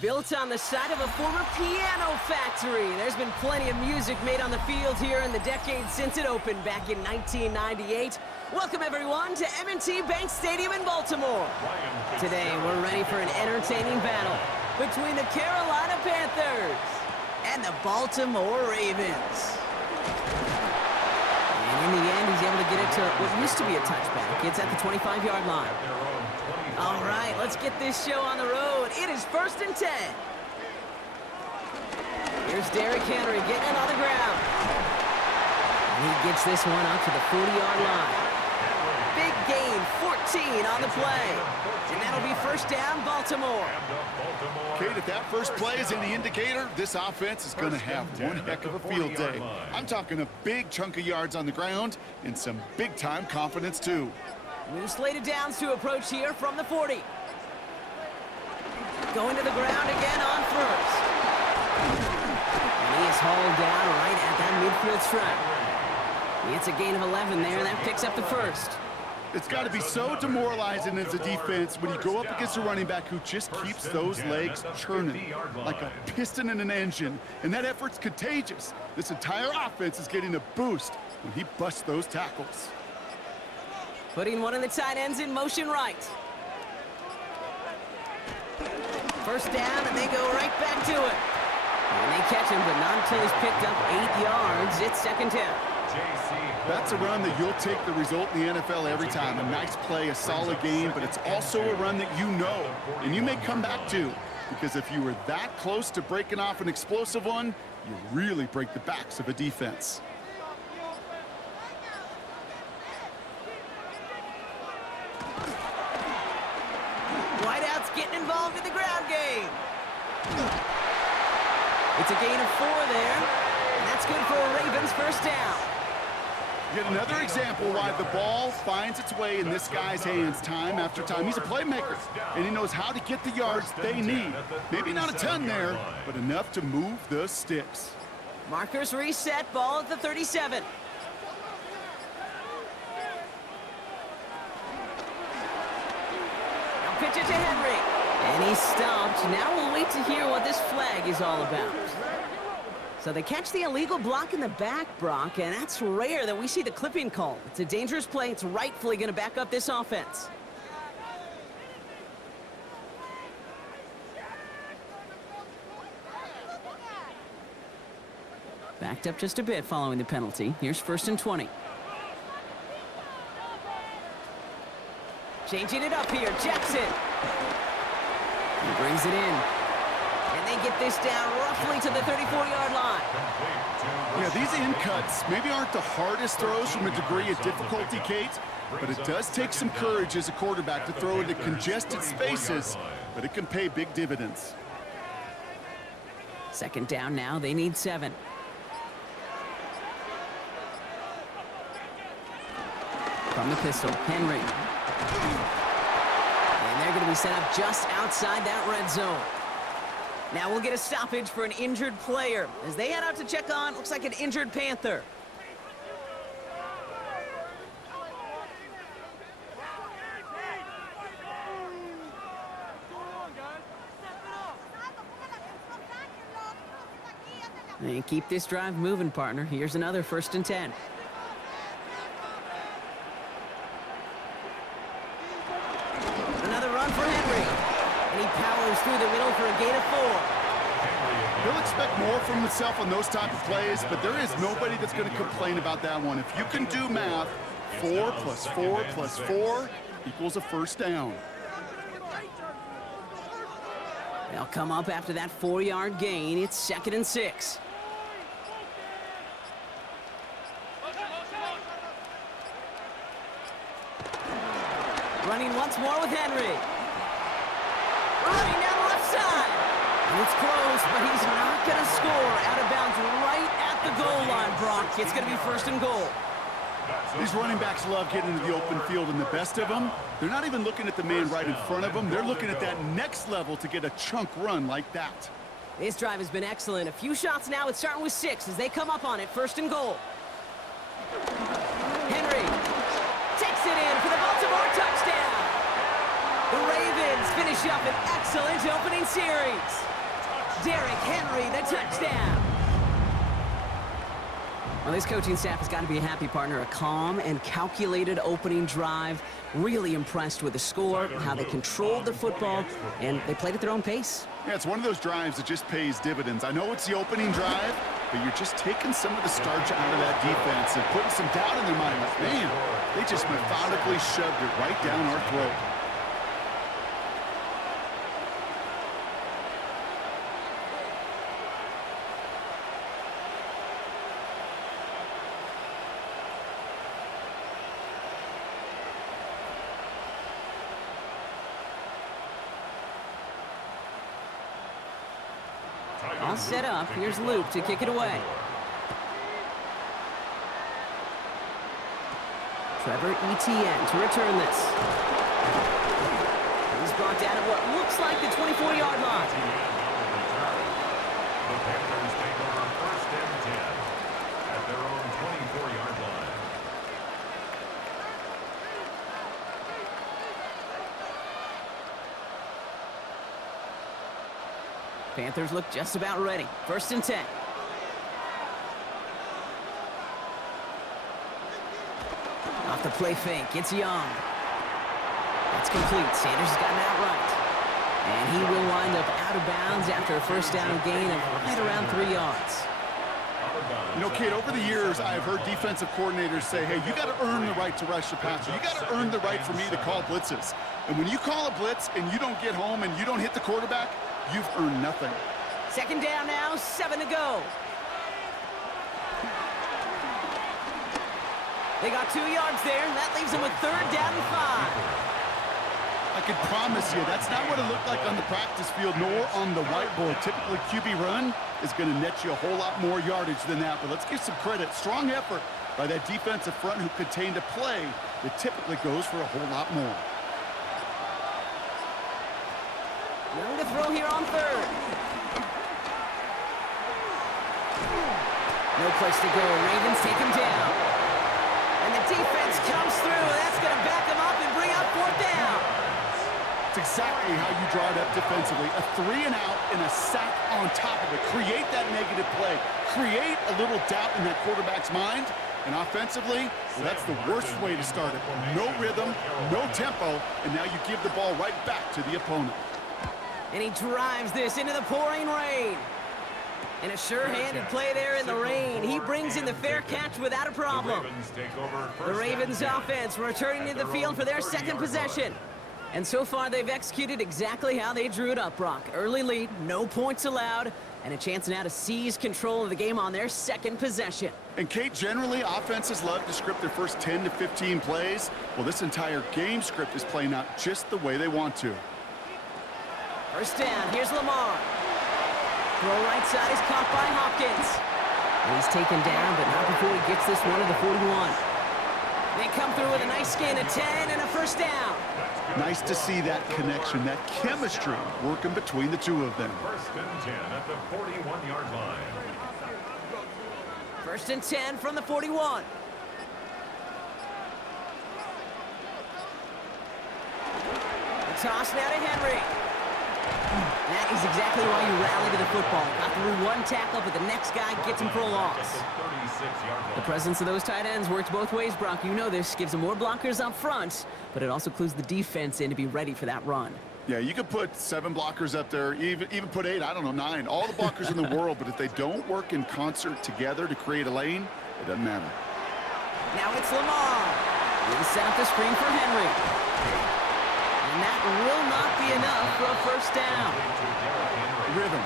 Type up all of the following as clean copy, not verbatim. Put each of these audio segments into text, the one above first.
Built on the side of a former piano factory, there's been plenty of music made on the field here in the decade since it opened back in 1998. Welcome, everyone, to M&T Bank Stadium in Baltimore. Today, we're ready for an entertaining battle between the Carolina Panthers and the Baltimore Ravens. And in the end, he's able to get it to what used to be a touchback. It's at the 25-yard line. All right, let's get this show on the road. It is 1st and 10. Here's Derrick Henry getting it on the ground. And he gets this one up to the 40-yard line. Big gain, 14 on the play. And that'll be 1st down, Baltimore. Kate, if that first play is any indicator, this offense is going to have one heck of a field day. I'm talking a big chunk of yards on the ground and some big-time confidence, too. New slated downs to approach here from the 40. Going to the ground again on first. And he is hauled down right at that midfield stripe. It's a gain of 11 there, and that picks up the first. It's got to be so demoralizing as a defense when you go up against a running back who just keeps those legs churning like a piston in an engine, and that effort's contagious. This entire offense is getting a boost when he busts those tackles. Putting one of the tight ends in motion right. 1st down, and they go right back to it. And they catch him, but not until he's picked up 8 yards. It's 2nd down. That's a run that you'll take the result in the NFL every time. A nice play, a solid game, but it's also a run that you know, and you may come back to, because if you were that close to breaking off an explosive one, you really break the backs of a defense. Whiteout's getting involved in the ground game. It's a gain of 4 there, and that's good for a Ravens 1st down. Yet another example why the ball finds its way in this guy's hands time after time. He's a playmaker, and he knows how to get the yards they need. Maybe not a ton there, but enough to move the sticks. Markers reset, ball at the 37. Now pitch it to Henry. And he's stopped. Now we'll wait to hear what this flag is all about. So they catch the illegal block in the back, Brock, and that's rare that we see the clipping call. It's a dangerous play. It's rightfully going to back up this offense. Backed up just a bit following the penalty. Here's 1st and 20. Changing it up here, Jackson. He brings it in. And they get this down roughly to the 34-yard line. Yeah, these in cuts maybe aren't the hardest throws from a degree of difficulty, Kate, but it does take some courage as a quarterback to throw into congested spaces, but it can pay big dividends. 2nd down now, they need 7. From the pistol, Henry. And they're going to be set up just outside that red zone. Now we'll get a stoppage for an injured player as they head out to check on, looks like an injured Panther. And keep this drive moving, partner. Here's another 1st and 10. Another run for Henry. And he powers through the middle for a gain of 4. He'll expect more from himself on those type of plays, but there is nobody that's going to complain about that one. If you can do math, 4 plus 4 plus 4 equals a 1st down. They'll come up after that 4-yard gain. It's 2nd and 6. Running once more with Henry. Running down the left side. And it's close, but he's not going to score. Out of bounds right at the goal line, Brock. It's going to be 1st and goal. These running backs love getting into the open field, and the best of them, they're not even looking at the man right in front of them. They're looking at that next level to get a chunk run like that. This drive has been excellent. A few shots now. It's starting with 6 as they come up on it. 1st and goal. Henry takes it in for the Baltimore touchdown. The Ravens finish up an excellent opening series. Derrick Henry, the touchdown. Well, this coaching staff has got to be a happy partner. A calm and calculated opening drive. Really impressed with the score, how they controlled the football, and they played at their own pace. Yeah, it's one of those drives that just pays dividends. I know it's the opening drive, but you're just taking some of the starch out of that defense and putting some doubt in their mind. Like, man, they just methodically shoved it right down our throat. All set up. Here's Luke to kick it away. Trevor Etienne to return this. He's brought down at what looks like the 24-yard line. The Panthers take over 1st and 10 at their own 24-yard line. Panthers look just about ready. 1st and 10. Off the play fake. It's Young. That's complete. Sanders has gotten out right. And he will wind up out of bounds after a 1st down gain of right around 3 yards. You know, Kate, over the years, I've heard defensive coordinators say, hey, you got to earn the right to rush the passer. You got to earn the right for me to call blitzes. And when you call a blitz and you don't get home and you don't hit the quarterback, you've earned nothing. 2nd down now, 7 to go. They got 2 yards there, and that leaves them with 3rd down and 5. I can promise you, that's not what it looked like on the practice field, nor on the whiteboard. Typically, QB run is going to net you a whole lot more yardage than that. But let's give some credit. Strong effort by that defensive front who contained a play that typically goes for a whole lot more. Young to throw here on 3rd. No place to go. Ravens take him down. And the defense comes through. That's going to back him up and bring up 4th down. It's exactly how you draw it up defensively. A 3 and out and a sack on top of it. Create that negative play. Create a little doubt in that quarterback's mind. And offensively, well, that's the worst way to start it. No rhythm, no tempo, and now you give the ball right back to the opponent. And he drives this into the pouring rain. And a sure-handed play there in the rain. He brings in the fair catch without a problem. The Ravens offense returning to the field for their 2nd possession. And so far, they've executed exactly how they drew it up, Brock. Early lead, no points allowed, and a chance now to seize control of the game on their 2nd possession. And Kate, generally, offenses love to script their first 10 to 15 plays. Well, this entire game script is playing out just the way they want to. 1st down, here's Lamar. Throw right side is caught by Hopkins. And he's taken down, but not before he gets this one to the 41. They come through with a nice gain of 10 and a 1st down. Nice to see that connection, that chemistry working between the two of them. 1st and 10 at the 41-yard line. 1st and 10 from the 41. The toss now to Henry. That is exactly why you rally to the football. Got through one tackle, but the next guy gets him for a loss. The presence of those tight ends works both ways, Brock. You know this. Gives them more blockers up front, but it also clues the defense in to be ready for that run. Yeah, you could put 7 blockers up there, even put 8, I don't know, 9. All the blockers in the world, but if they don't work in concert together to create a lane, it doesn't matter. Now it's Lamar. He'll set up the screen for Henry. And that will not be enough for a 1st down. Rhythm.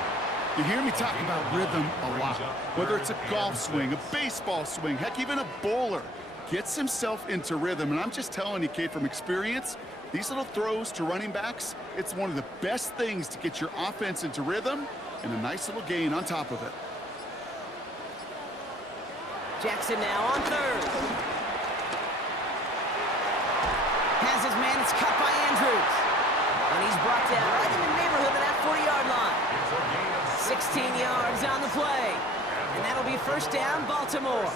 You hear me talk about rhythm a lot. Whether it's a golf swing, a baseball swing, heck, even a bowler gets himself into rhythm. And I'm just telling you, Kate, from experience, these little throws to running backs, it's one of the best things to get your offense into rhythm and a nice little gain on top of it. Jackson now on 3rd. Has his man, it's cut by Andrews. And he's brought down right in the neighborhood of that 40-yard line. 16 yards on the play. And that'll be 1st down, Baltimore.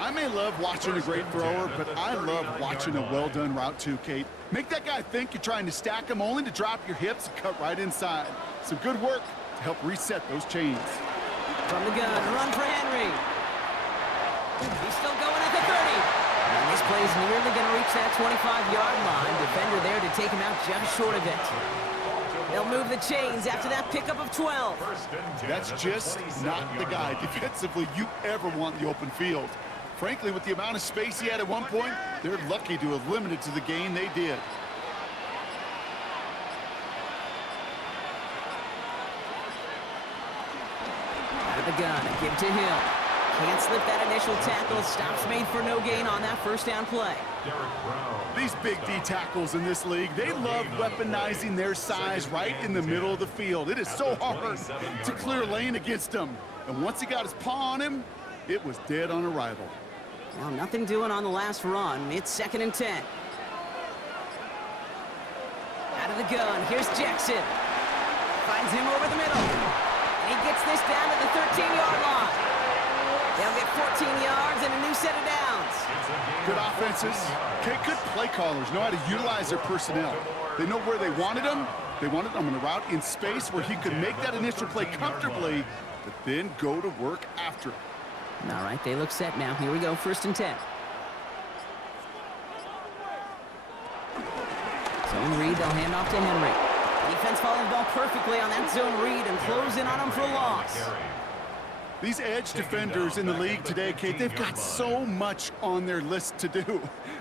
I may love watching a great thrower, but I love watching a well-done route too, Kate. Make that guy think you're trying to stack him only to drop your hips and cut right inside. Some good work to help reset those chains. From the gun, run for Henry. He's still going at the 30. And this play is nearly going to reach that 25-yard line. Defender there to take him out just short of it. They'll move the chains after that pickup of 12. That's just not the guy defensively you ever want in the open field. Frankly, with the amount of space he had at one point, they're lucky to have limited to the gain they did. Out of the gun, a give to Hill. Can't slip that initial tackle. Stops made for no gain on that first down play. These big D tackles in this league, they love weaponizing their size right in the middle of the field. It is so hard to clear lane against them. And once he got his paw on him, it was dead on arrival. Well, nothing doing on the last run. It's 2nd and 10. Out of the gun, here's Jackson. Finds him over the middle. And he gets this down to the 13-yard line. They'll get 14 yards and a new set of downs. Good offenses. Okay, good play callers know how to utilize their personnel. They know where they wanted them. They wanted them on a route in space where he could make that initial play comfortably, but then go to work after it. All right, they look set now. Here we go, 1st and 10. Zone read, they'll hand off to Henry. Defense following the ball perfectly on that zone read and close in on him for a loss. These edge defenders in the league today, Kate, they've got so much on their list to do.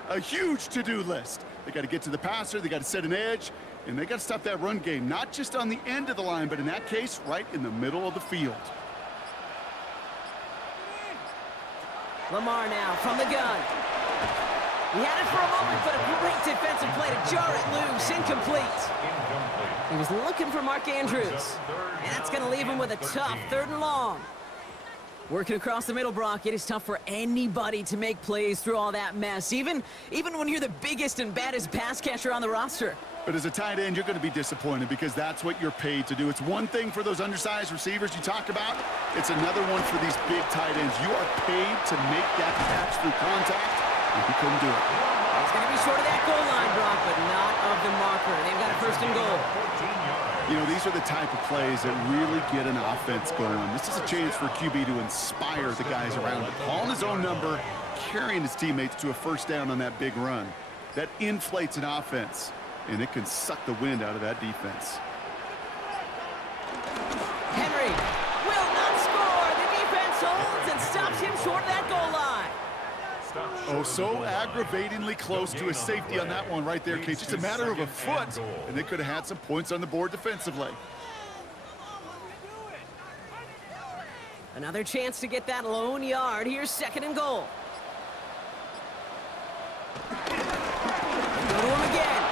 A huge to-do list. They got to get to the passer, they got to set an edge, and they got to stop that run game, not just on the end of the line, but in that case, right in the middle of the field. Lamar now from the gun. He had it for a moment, but a great defensive play to jar it loose. Incomplete. He was looking for Mark Andrews. And that's going to leave him with a tough 3rd and long. Working across the middle, Brock, it is tough for anybody to make plays through all that mess, even when you're the biggest and baddest pass catcher on the roster. But as a tight end, you're going to be disappointed because that's what you're paid to do. It's one thing for those undersized receivers you talk about. It's another one for these big tight ends. You are paid to make that catch through contact, and you couldn't do it. It's going to be short of that goal line, Brock, but not of the marker. They've got a 1st and goal. You know, these are the type of plays that really get an offense going. This is a chance for QB to inspire the guys around him. Calling his own number, carrying his teammates to a 1st down on that big run. That inflates an offense, and it can suck the wind out of that defense. Henry will not score. The defense holds and stops him short of that goal line. Oh, so aggravatingly close to a safety on that one right there, Kate. Just a matter of a foot, and they could have had some points on the board defensively. Another chance to get that lone yard. Here's 2nd and goal. They go to him again,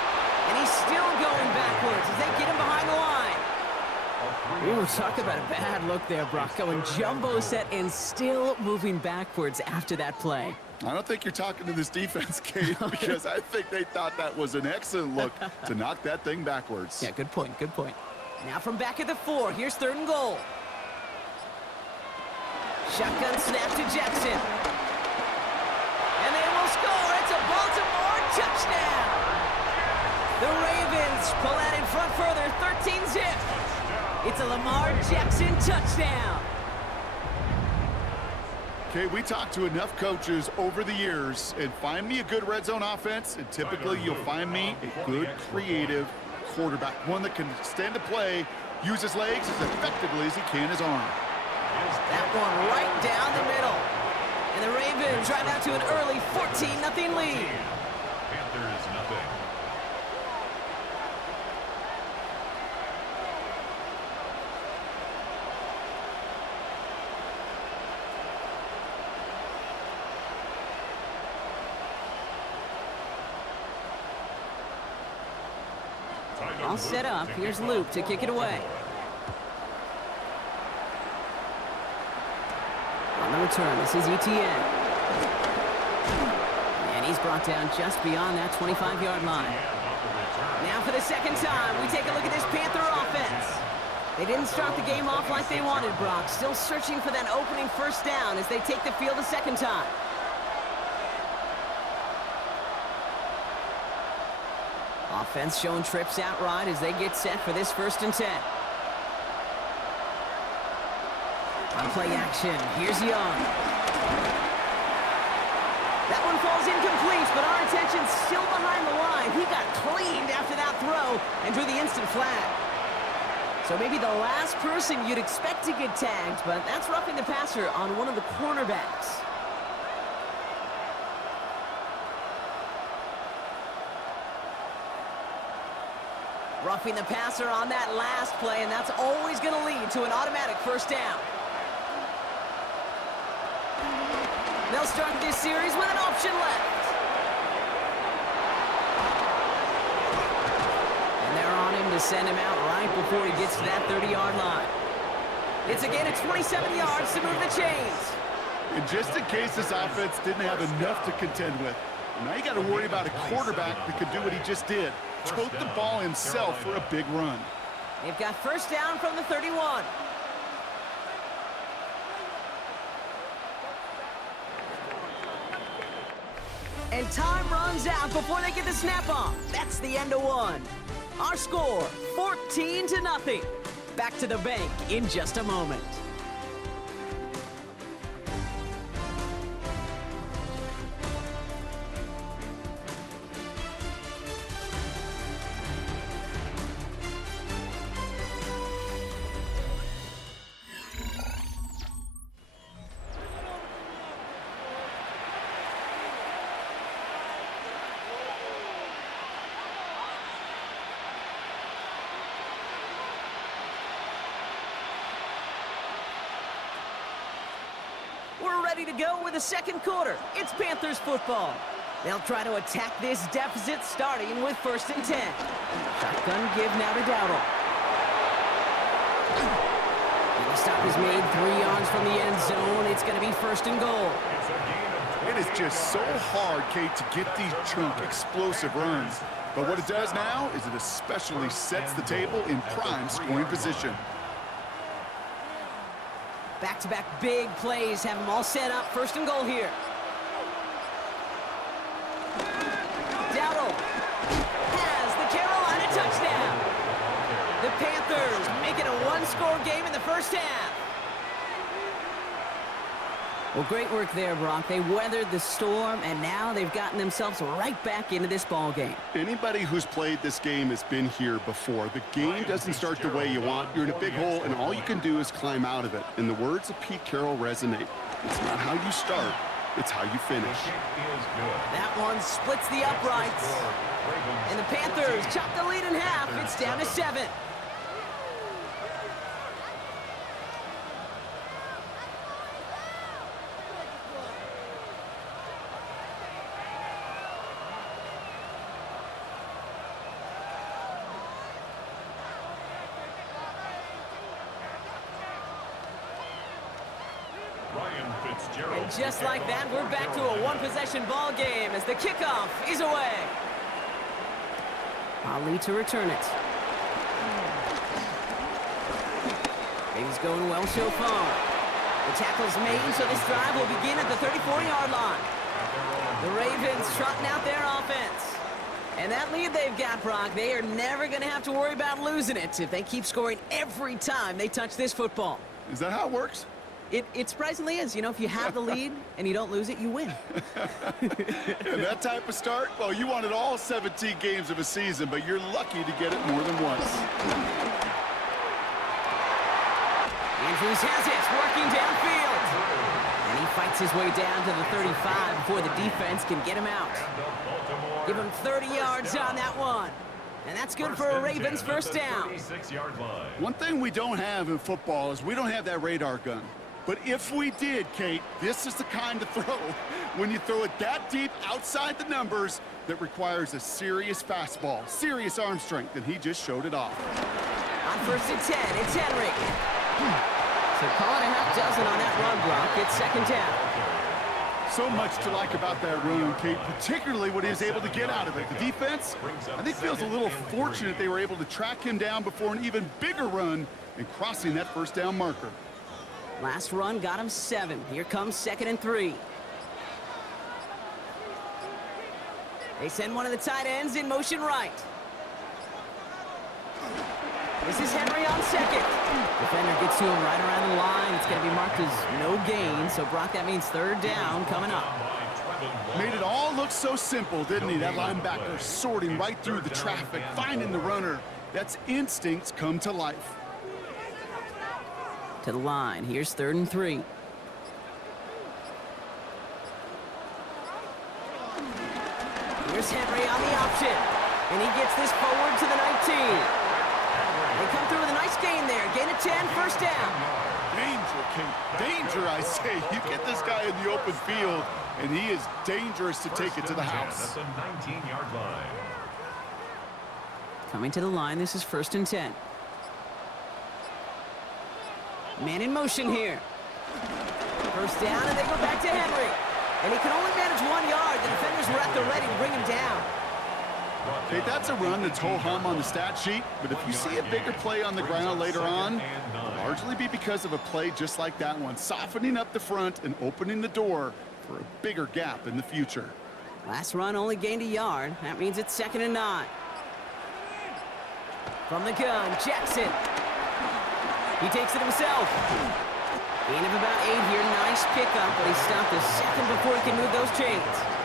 and he's still going backwards as they get him behind the line. Ooh, talk about a bad look there, Brock. Going jumbo set and still moving backwards after that play. I don't think you're talking to this defense, Kate, because I think they thought that was an excellent look to knock that thing backwards. Yeah, good point, good point. Now from back at the 4, here's 3rd and goal. Shotgun snap to Jackson. And they will score. It's a Baltimore touchdown. The Ravens pull out in front further, 13-zip. It's a Lamar Jackson touchdown. Okay, we talked to enough coaches over the years, and find me a good red zone offense, and typically you'll find me a good creative quarterback, one that can stand to play, use his legs as effectively as he can his arm. That one right down the middle. And the Ravens drive out to an early 14-0 lead. Panthers nothing. All set up. Here's Luke to kick it away. On the return, this is Etienne. And he's brought down just beyond that 25-yard line. Now for the 2nd time, we take a look at this Panther offense. They didn't start the game off like they wanted, Brock. Still searching for that opening 1st down as they take the field a 2nd time. Offense showing trips out right as they get set for this 1st and 10. On play action, here's Young. That one falls incomplete, but our attention's still behind the line. He got cleaned after that throw and drew the instant flag. So maybe the last person you'd expect to get tagged, but that's roughing the passer on one of the cornerbacks. Roughing the passer on that last play, and that's always going to lead to an automatic first down. They'll start this series with an option left. And they're on him to send him out right before he gets to that 30-yard line. It's a gain of 27 yards to move the chains. And just in case this offense didn't have enough to contend with, now you got to worry about a quarterback that could do what he just did. Tote the ball himself for a big run. They've got first down from the 31. And time runs out before they get the snap off. That's the end of one. Our score, 14-0. Back to the bank in just a moment. We're ready to go with the second quarter. It's Panthers football. They'll try to attack this deficit starting with 1st and 10. Shotgun give now to Dowdle. And the stop is made 3 yards from the end zone. It's going to be 1st and goal. It is just so hard, Kate, to get these chunk, explosive runs. But what it does now is it especially sets the table in prime scoring position. Back-to-back big plays have them all set up. 1st and goal here. Dowdle has the Carolina touchdown. The Panthers make it a one-score game in the first half. Well, great work there, Brock. They weathered the storm, and now they've gotten themselves right back into this ball game. Anybody who's played this game has been here before. The game doesn't start the way you want. You're in a big hole, and all you can do is climb out of it. And the words of Pete Carroll resonate. It's not how you start, it's how you finish. That one splits the uprights. And the Panthers chop the lead in half. It's down to 7. And just like that, we're back to a one-possession ball game as the kickoff is away. Ali to return it. Things going well so far. The tackle's made, so this drive will begin at the 34-yard line. The Ravens trotting out their offense. And that lead they've got, Brock, they are never going to have to worry about losing it if they keep scoring every time they touch this football. Is that how it works? It surprisingly is. You know, if you have the lead and you don't lose it, you win. And that type of start, well, you wanted all 17 games of a season, but you're lucky to get it more than once. Andrews has it, working downfield. And he fights his way down to the 35 before the defense can get him out. Give him 30 yards on that one. And that's good for a Ravens first down. One thing we don't have in football is we don't have that radar gun. But if we did, Kate, this is the kind of throw, when you throw it that deep outside the numbers, that requires a serious fastball, serious arm strength, and he just showed it off. On 1st and 10, it's Henry. So call it a half dozen on that run block. It's 2nd down. So much to like about that run, Kate, particularly what he was able to get out of it. The defense, I think, feels a little fortunate they were able to track him down before an even bigger run and crossing that first down marker. Last run got him 7. Here comes 2nd and 3. They send one of the tight ends in motion right. This is Henry on second. Defender gets to him right around the line. It's going to be marked as no gain. So, Brock, that means third down coming up. Made it all look so simple, didn't he? That linebacker sorting right through the traffic, finding the runner. That's instincts come to life. To the line. Here's 3rd and 3. Here's Henry on the option. And he gets this forward to the 19. They come through with a nice gain there. Gain of 10, first down. Danger, Kate. Danger, I say. You get this guy in the open field, and he is dangerous to take it to the house. At the 19-yard line. Coming to the line, this is 1st and 10. Man in motion here. First down, and they go back to Henry. And he can only manage 1 yard. The defenders were at the ready to bring him down. Okay, that's a run that's ho-hum on the stat sheet, but if you see a bigger play on the ground later on, it'll largely be because of a play just like that one, softening up the front and opening the door for a bigger gap in the future. Last run only gained 1 yard. That means it's 2nd and 9. From the gun, Jackson. He takes it himself. Gain of about 8 here. Nice pickup, but he stopped a second before he can move those chains.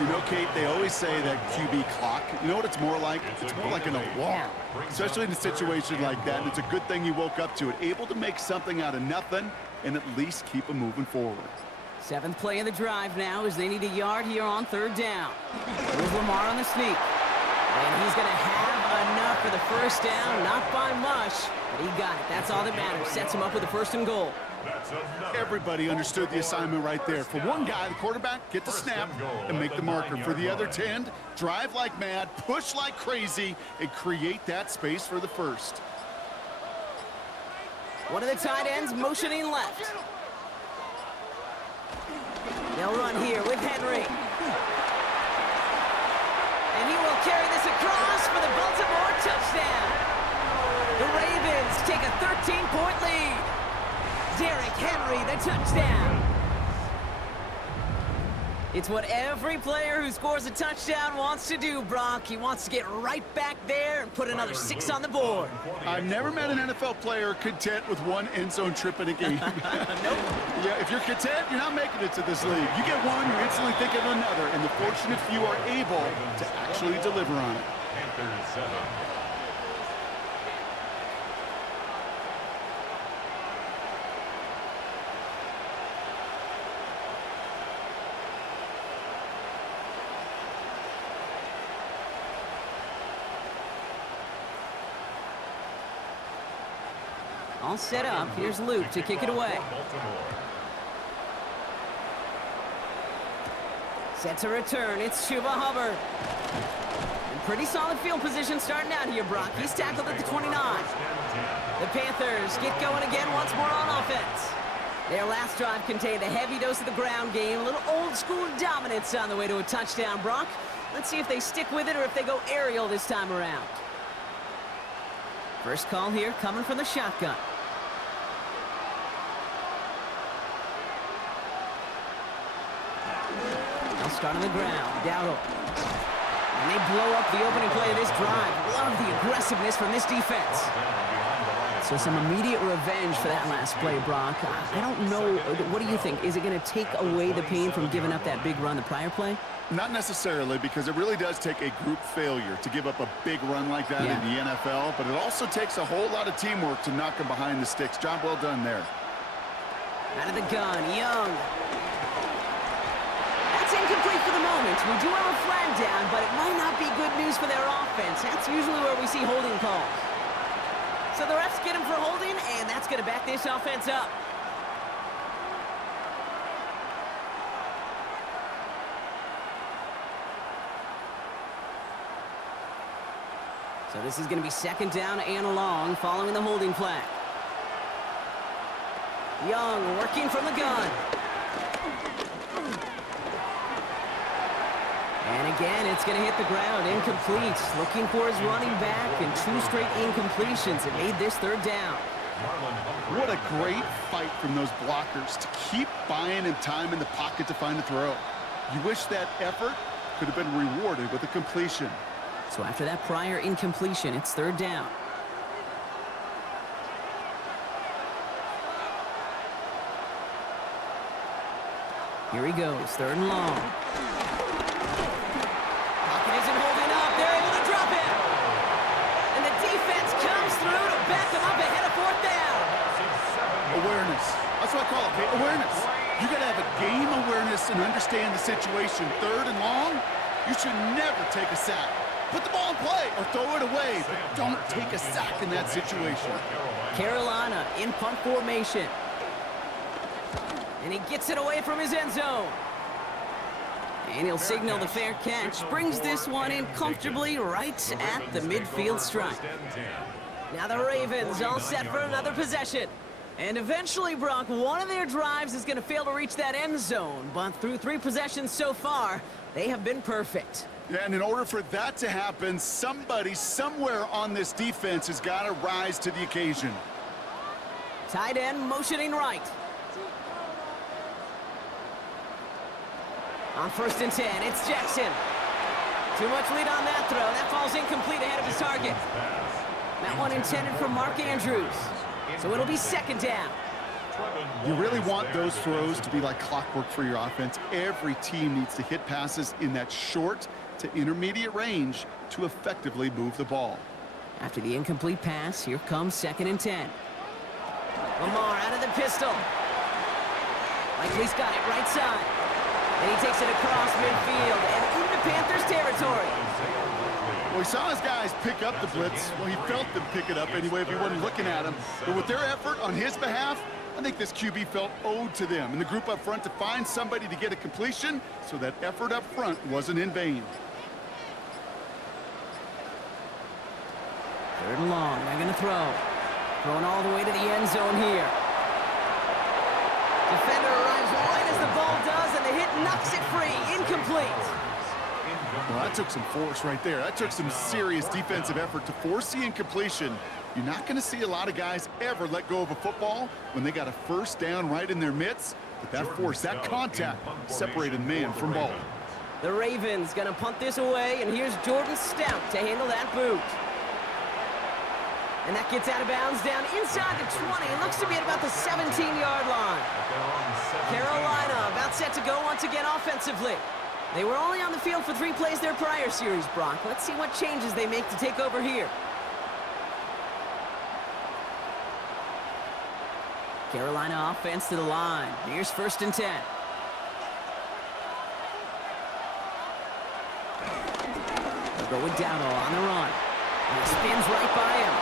You know, Kate, they always say that QB clock, you know what it's more like? It's more like an alarm, especially in a situation like that. And it's a good thing you woke up to it, able to make something out of nothing and at least keep them moving forward. 7th play of the drive now as they need 1 yard here on 3rd down. Here's Lamar on the sneak. And he's going to have enough for the first down, not by much, but he got it. That's all that matters. Sets him up with a 1st and goal. Everybody understood the assignment right there. For one guy, the quarterback, get the snap and make the marker. For the other 10, drive like mad, push like crazy, and create that space for the first. One of the tight ends motioning left. They'll run here with Henry. And he will carry this across for the Baltimore touchdown. The Ravens take a 13-point lead. Derrick Henry, the touchdown. It's what every player who scores a touchdown wants to do, Brock. He wants to get right back there and put another 6 on the board. I've never met an NFL player content with 1 end zone trip in a game. Nope. Yeah, if you're content, you're not making it to this league. You get one, you instantly think of another, and the fortunate few are able to actually deliver on it. Panthers 7. All set up. Here's Luke to kick it away. Set to return. It's Chuba Hubbard. And pretty solid field position starting out here, Brock. He's tackled at the 29. The Panthers get going again once more on offense. Their last drive contained a heavy dose of the ground game, a little old-school dominance on the way to a touchdown, Brock. Let's see if they stick with it or if they go aerial this time around. First call here coming from the shotgun. They'll start on the ground. Dowdle. And they blow up the opening play of this drive. Love the aggressiveness from this defense. So some immediate revenge for that last play, Brock. I don't know. What do you think? Is it going to take away the pain from giving up that big run the prior play? Not necessarily, because it really does take a group failure to give up a big run like that in the NFL, but it also takes a whole lot of teamwork to knock them behind the sticks. Job well done there. Out of the gun, Young. That's incomplete for the moment. We do have a flag down, but it might not be good news for their offense. That's usually where we see holding calls. So the refs get him for holding, and that's going to back this offense up. So this is going to be second down and long following the holding flag. Young working from the gun. And again, it's going to hit the ground. Incomplete. Looking for his running back, and 2 straight incompletions. It made this third down. What a great fight from those blockers to keep buying him time in the pocket to find a throw. You wish that effort could have been rewarded with a completion. So after that prior incompletion, it's third down. Here he goes, 3rd and long. Pocket isn't holding up. They're able to drop it. And the defense comes through to back them up ahead of 4th down. Awareness. That's what I call it, okay? Awareness. You got to have a game awareness and understand the situation. 3rd and long, you should never take a sack. Put the ball in play or throw it away, but don't take a sack in that situation. Carolina in punt formation. And he gets it away from his end zone. And he'll signal the fair catch. Brings this one in comfortably right at the midfield stripe. Now the Ravens all set for another possession. And eventually, Brock, one of their drives is going to fail to reach that end zone. But through 3 possessions so far, they have been perfect. Yeah, and in order for that to happen, somebody somewhere on this defense has got to rise to the occasion. Tight end motioning right. On 1st and 10, it's Jackson. Too much lead on that throw. That falls incomplete ahead of his target. That one intended for Mark Andrews. So it'll be 2nd down. You really want those throws to be like clockwork for your offense. Every team needs to hit passes in that short to intermediate range to effectively move the ball. After the incomplete pass, here comes 2nd and 10. Lamar out of the pistol. Likely's got it right side. And he takes it across midfield and into Panthers territory. Well, he saw his guys pick up the blitz. Well, he felt them pick it up anyway if he wasn't looking at him. But with their effort on his behalf, I think this QB felt owed to them and the group up front to find somebody to get a completion, so that effort up front wasn't in vain. 3rd and long, they're going to throw. Throwing all the way to the end zone here. Defender arrives right as the ball does, and the hit knocks it free. Incomplete. Well, that took some force right there. That took some serious defensive effort to force the incompletion. You're not going to see a lot of guys ever let go of a football when they got a 1st down right in their midst. But that force, that contact, separated man from ball. The Ravens going to punt this away, and here's Jordan Stout to handle that boot. And that gets out of bounds down inside the 20. It looks to be at about the 17-yard line. Carolina about set to go once again offensively. They were only on the field for 3 plays their prior series, Brock. Let's see what changes they make to take over here. Carolina offense to the line. Here's 1st and 10. They'll go with Dowdle on the run. And he spins right by him.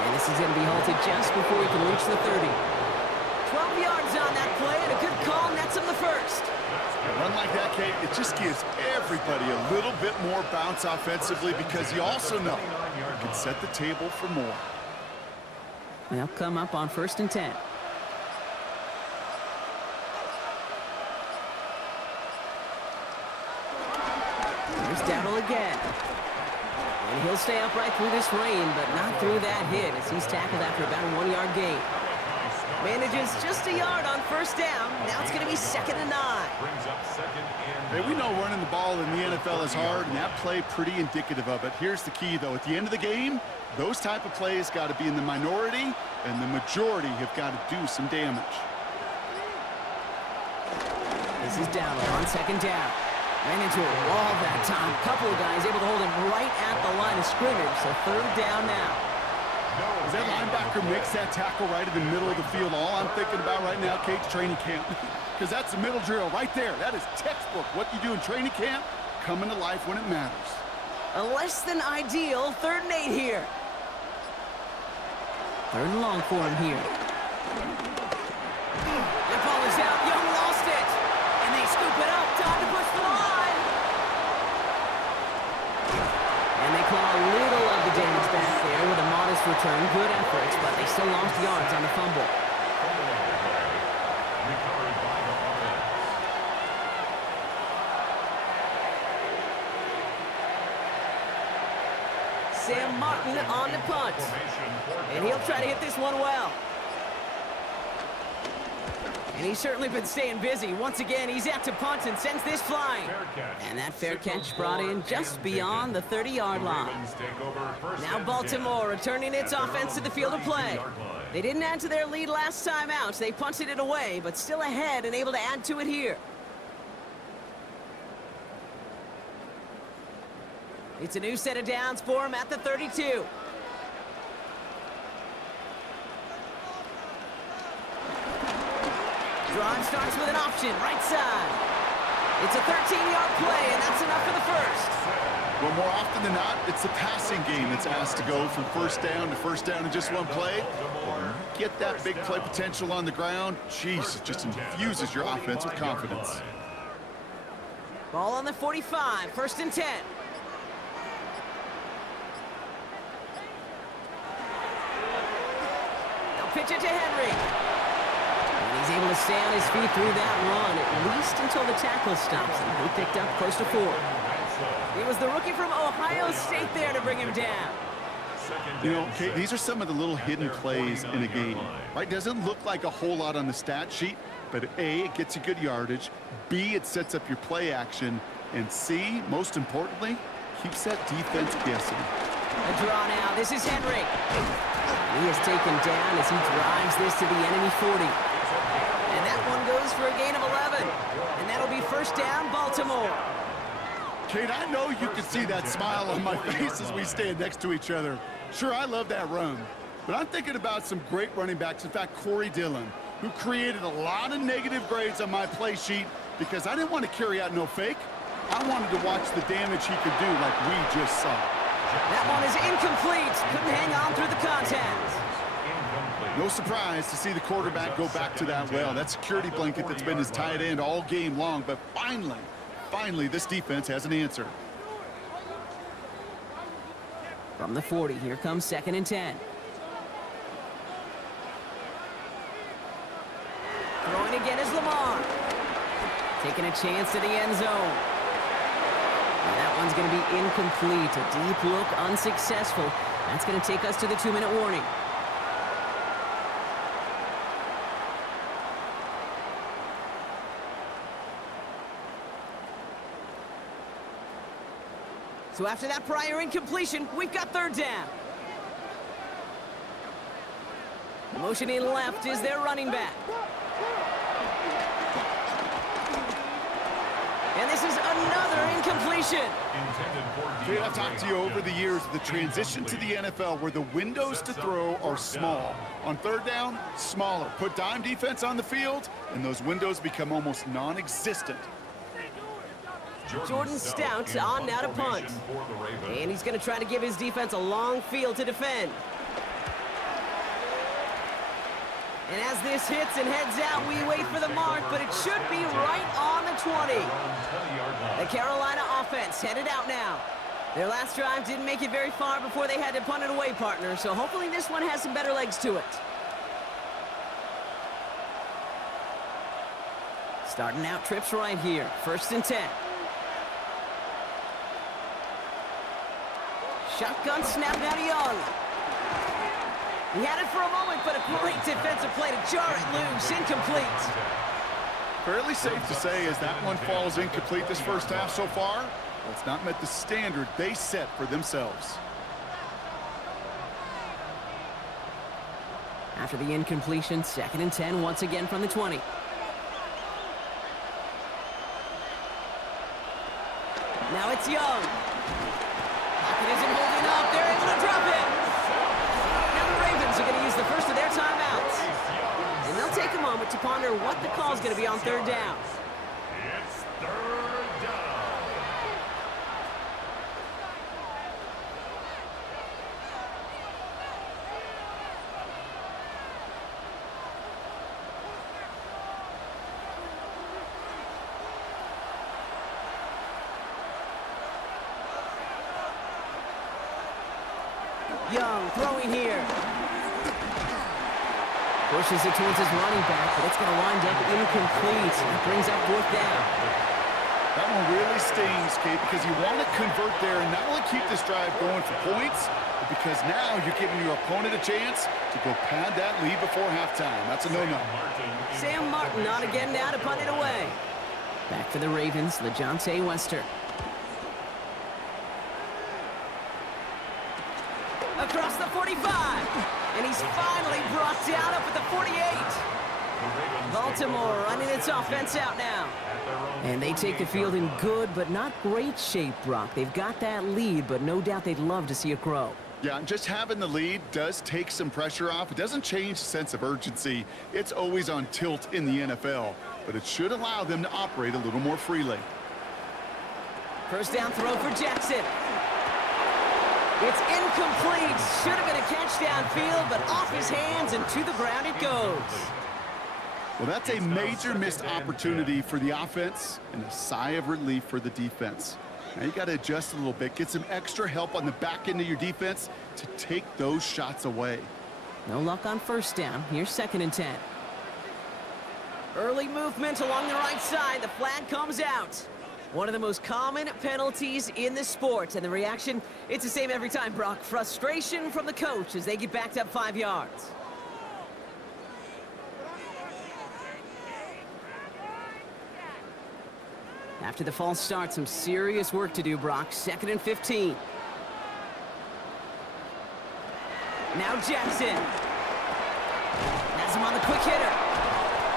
And this is going to be halted just before he can reach the 30. 12 yards on that play, and a good call nets him the 1st. A run like that, Kate, it just gives everybody a little bit more bounce offensively, because you also know you can set the table for more. They'll come up on 1st and 10. Here's Dowdle again. And he'll stay upright through this rain, but not through that hit as he's tackled after about a 1-yard gain. Manages just a yard on 1st down. Now it's going to be 2nd and 9. Hey, we know running the ball in the NFL is hard, and that play pretty indicative of it. Here's the key, though. At the end of the game, those type of plays got to be in the minority, and the majority have got to do some damage. This is Dowdle on 2nd down. Ran into a wall that time. A couple of guys able to hold him right at the line of scrimmage, so 3rd down now. As that linebacker makes that tackle right in the middle of the field, all I'm thinking about right now, Kate's training camp. Because that's the middle drill right there. That is textbook. What you do in training camp, coming to life when it matters. A less than ideal 3rd and 8 here. 3rd and long for him here. The ball is out. Young lost it. And they scoop it up. Time to push the line. And they claw a little of the damage back there with a modest return. Good efforts, but they still lost yards on the fumble. Sam Martin on the punt. And he'll try to hit this one well. And he's certainly been staying busy. Once again, he's out to punt and sends this flying. And that fair catch brought in just beyond the 30-yard line. Now Baltimore returning its offense to the field of play. They didn't add to their lead last time out. They punted it away, but still ahead and able to add to it here. It's a new set of downs for him at the 32. Drive starts with an option, right side. It's a 13-yard play, and that's enough for the first. Well, more often than not, it's the passing game that's asked to go from first down in just one play. Get that big play potential on the ground. Jeez, it just infuses your offense with confidence. Ball on the 45, 1st and 10. They'll pitch it to Henry. And he's able to stay on his feet through that run, at least until the tackle stops him. He picked up close to 4. It was the rookie from Ohio State there to bring him down. You know, Kate, these are some of the little hidden plays in a game, right? Doesn't look like a whole lot on the stat sheet, but A, it gets you good yardage, B, it sets up your play action, and C, most importantly, keeps that defense guessing. A draw now. This is Henry. He is taken down as he drives this to the enemy 40. And that one goes for a gain of 11. And that'll be 1st down, Baltimore. Kate, I know you can see that smile on my face as we stand next to each other. Sure, I love that run, but I'm thinking about some great running backs. In fact, Corey Dillon, who created a lot of negative grades on my play sheet because I didn't want to carry out no fake. I wanted to watch the damage he could do like we just saw. That one is incomplete. Couldn't hang on through the contact. No surprise to see the quarterback go back to that well. That security blanket that's been his tight end all game long, but finally, this defense has an answer. From the 40, here comes 2nd and 10. Throwing again is Lamar. Taking a chance to the end zone. And that one's going to be incomplete. A deep look, unsuccessful. That's going to take us to the 2-minute warning. So after that prior incompletion, we've got 3rd down. Motioning left is their running back. And this is another incompletion. Dude, I've talked to you over the years, the transition to the NFL where the windows to throw are small. On 3rd down, smaller. Put dime defense on the field, and those windows become almost non-existent. Jordan Stout on now to punt. And he's going to try to give his defense a long field to defend. And as this hits and heads out, we wait for the mark, but it should be right on the 20. The Carolina offense headed out now. Their last drive didn't make it very far before they had to punt it away, partner, so hopefully this one has some better legs to it. Starting out trips right here, 1st and 10. Shotgun snap now to Young. He had it for a moment, but a great defensive play to jar it loose. Incomplete. Fairly safe to say as that one falls incomplete this first half so far, well, it's not met the standard they set for themselves. After the incompletion, 2nd and 10 once again from the 20. Now it's Young. Pocket isn't holding up. They're able to drop it. Now the Ravens are going to use the first of their timeouts. And they'll take a moment to ponder what the call is going to be on 3rd down. It's 3rd down. Young throwing here. Pushes it towards his running back, but it's going to wind up incomplete. That brings up 4th down. That one really stings, Kate, because you want to convert there and not only keep this drive going for points, but because now you're giving your opponent a chance to go pad that lead before halftime. That's a no-no. Sam Martin on again now to punt it away. Back for the Ravens, LeJohntay Wester. Across the 45. And he's finally brought down up at the 48. Baltimore running its offense out now. And they take the field in good but not great shape, Brock. They've got that lead, but no doubt they'd love to see it grow. Yeah, and just having the lead does take some pressure off. It doesn't change the sense of urgency. It's always on tilt in the NFL, but it should allow them to operate a little more freely. First down throw for Jackson. It's incomplete. Should have been a catch downfield, but off his hands and to the ground it goes. Well, that's a major missed opportunity for the offense and a sigh of relief for the defense. Now you got to adjust a little bit, get some extra help on the back end of your defense to take those shots away. No luck on first down. Here's 2nd and 10. Early movement along the right side. The flag comes out. One of the most common penalties in the sport. And the reaction, it's the same every time, Brock. Frustration from the coach as they get backed up 5 yards. After the false start, some serious work to do, Brock. 2nd and 15. Now Jackson. Has him on the quick hitter.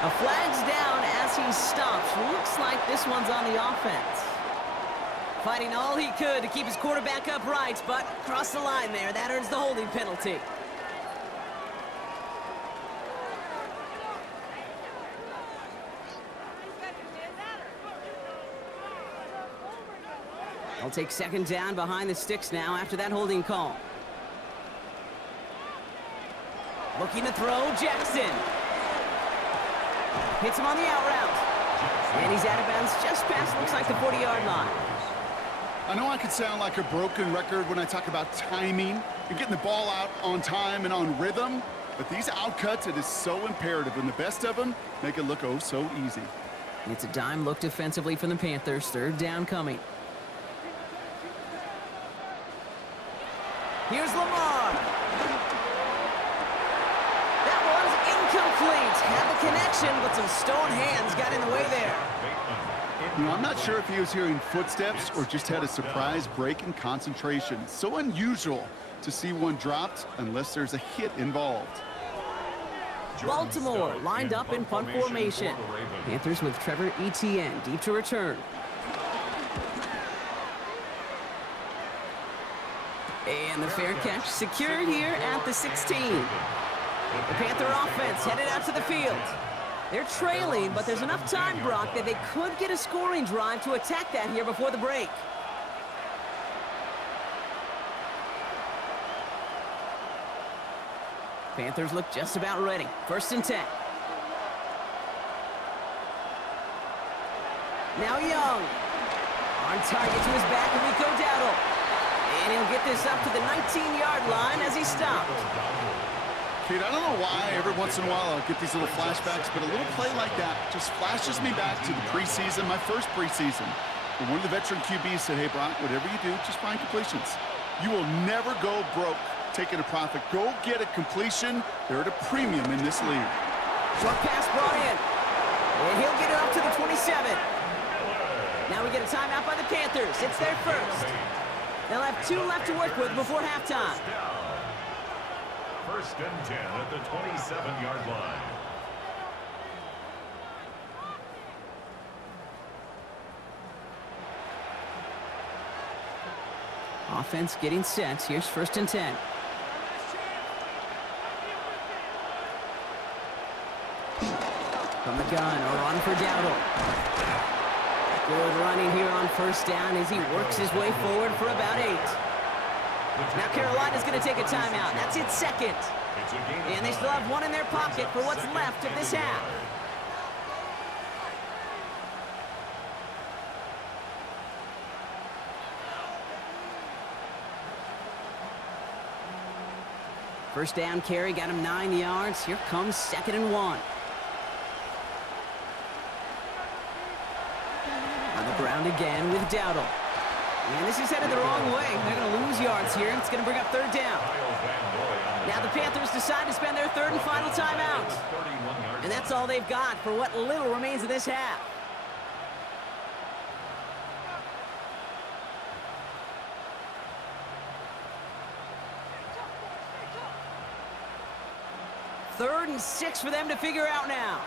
A flag's down as he stops. Looks like this one's on the offense. Fighting all he could to keep his quarterback upright, but across the line there. That earns the holding penalty. I'll take 2nd down behind the sticks now after that holding call. Looking to throw, Jackson. Hits him on the out route. And he's out of bounds just past, looks like the 40-yard line. I know I could sound like a broken record when I talk about timing and getting the ball out on time and on rhythm, but these outcuts, it is so imperative, and the best of them make it look oh so easy. It's a dime look defensively from the Panthers. 3rd down coming. Here's Lamar. That one's incomplete. Had the connection, but some stone hands got in the way there. You know, I'm not sure if he was hearing footsteps or just had a surprise break in concentration. So unusual to see one dropped unless there's a hit involved. Baltimore lined up in punt formation. Panthers with Trevor Etienne deep to return. And the fair catch secured here at the 16. The Panther offense headed out to the field. They're trailing, but there's enough time, Brock, that they could get a scoring drive to attack that here before the break. Panthers look just about ready. 1st and 10. Now Young. On target to his back, Rico Dowdle. And he'll get this up to the 19-yard line as he stopped. Kate, I don't know why every once in a while I'll get these little flashbacks, but a little play like that just flashes me back to the preseason, my first preseason. And one of the veteran QBs said, hey, Brock, whatever you do, just find completions. You will never go broke taking a profit. Go get a completion. They're at a premium in this league. Short pass brought in. And he'll get it up to the 27. Now we get a timeout by the Panthers. It's their first. They'll have 2 left to work with before halftime. 1st and 10 at the 27-yard line. Offense getting set. Here's 1st and 10. From the gun, a run for Dowdle. Good running here on 1st down as he works his way forward for about 8. Now Carolina's going to take a timeout. That's its 2nd. And they still have 1 in their pocket for what's left of this half. First down carry got him 9 yards. Here comes 2nd and 1. On the ground again with Dowdle. And this is headed the wrong way. They're going to lose yards here. It's going to bring up 3rd down. Now the Panthers decide to spend their 3rd and final timeout. And that's all they've got for what little remains of this half. 3rd and 6 for them to figure out now.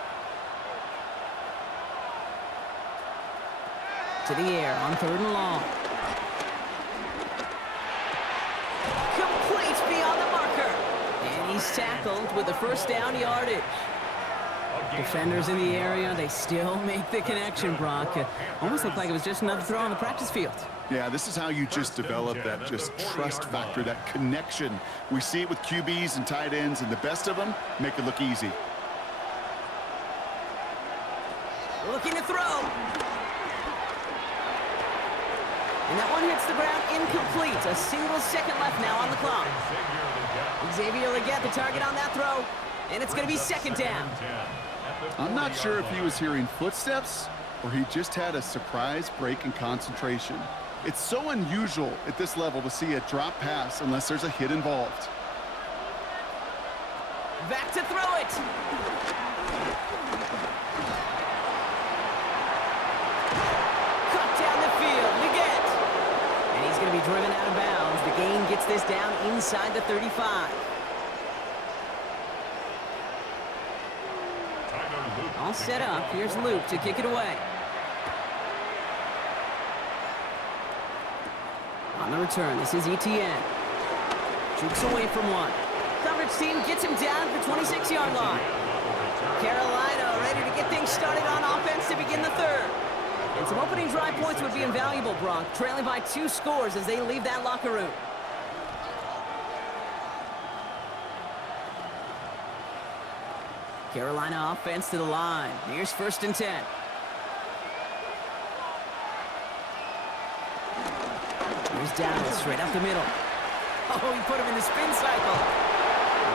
To the air on 3rd and long. Complete beyond the marker. And he's tackled with the first down yardage. Defenders in the area, they still make the connection, Brock. It almost looked like it was just another throw on the practice field. Yeah, this is how you just develop that just trust factor, that connection. We see it with QBs and tight ends, and the best of them make it look easy. Looking to throw. And that one hits the ground incomplete. A single second left now on the clock. Xavier Legette, the target on that throw. And it's going to be 2nd down. I'm not sure if he was hearing footsteps or he just had a surprise break in concentration. It's so unusual at this level to see a drop pass unless there's a hit involved. Back to throw it. Cut down the field. Legette. And he's going to be driven out of bounds. The gain gets this down inside the 35. All set up. Here's Luke to kick it away. On the return, this is Etienne. Jukes away from one. Coverage team gets him down at the 26-yard line. Carolina ready to get things started on offense to begin the 3rd. And some opening drive points would be invaluable, Brock, trailing by 2 scores as they leave that locker room. Carolina offense to the line. Here's 1st and 10. Here's Dallas straight up the middle. Oh, he put him in the spin cycle.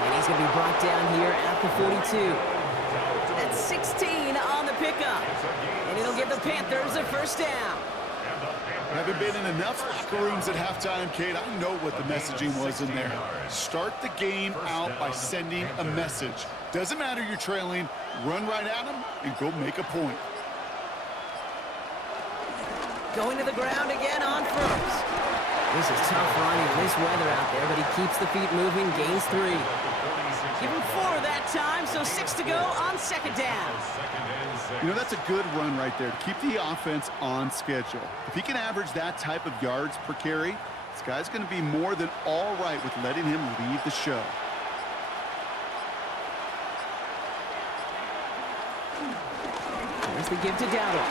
And he's going to be brought down here at the 42. That's 16 on the pickup. And it'll give the Panthers a 1st down. Haven't been in enough locker rooms at halftime, Kate. I know what the messaging was in there. Start the game out by sending a message. Doesn't matter you're trailing, run right at them and go make a point. Going to the ground again on 1st. This is tough running in this weather out there, but he keeps the feet moving, gains 3. Give him 4 that time, so 6 to go on 2nd down. You know, that's a good run right there to keep the offense on schedule. If he can average that type of yards per carry, this guy's going to be more than all right with letting him lead the show. There's the give to Dowdle.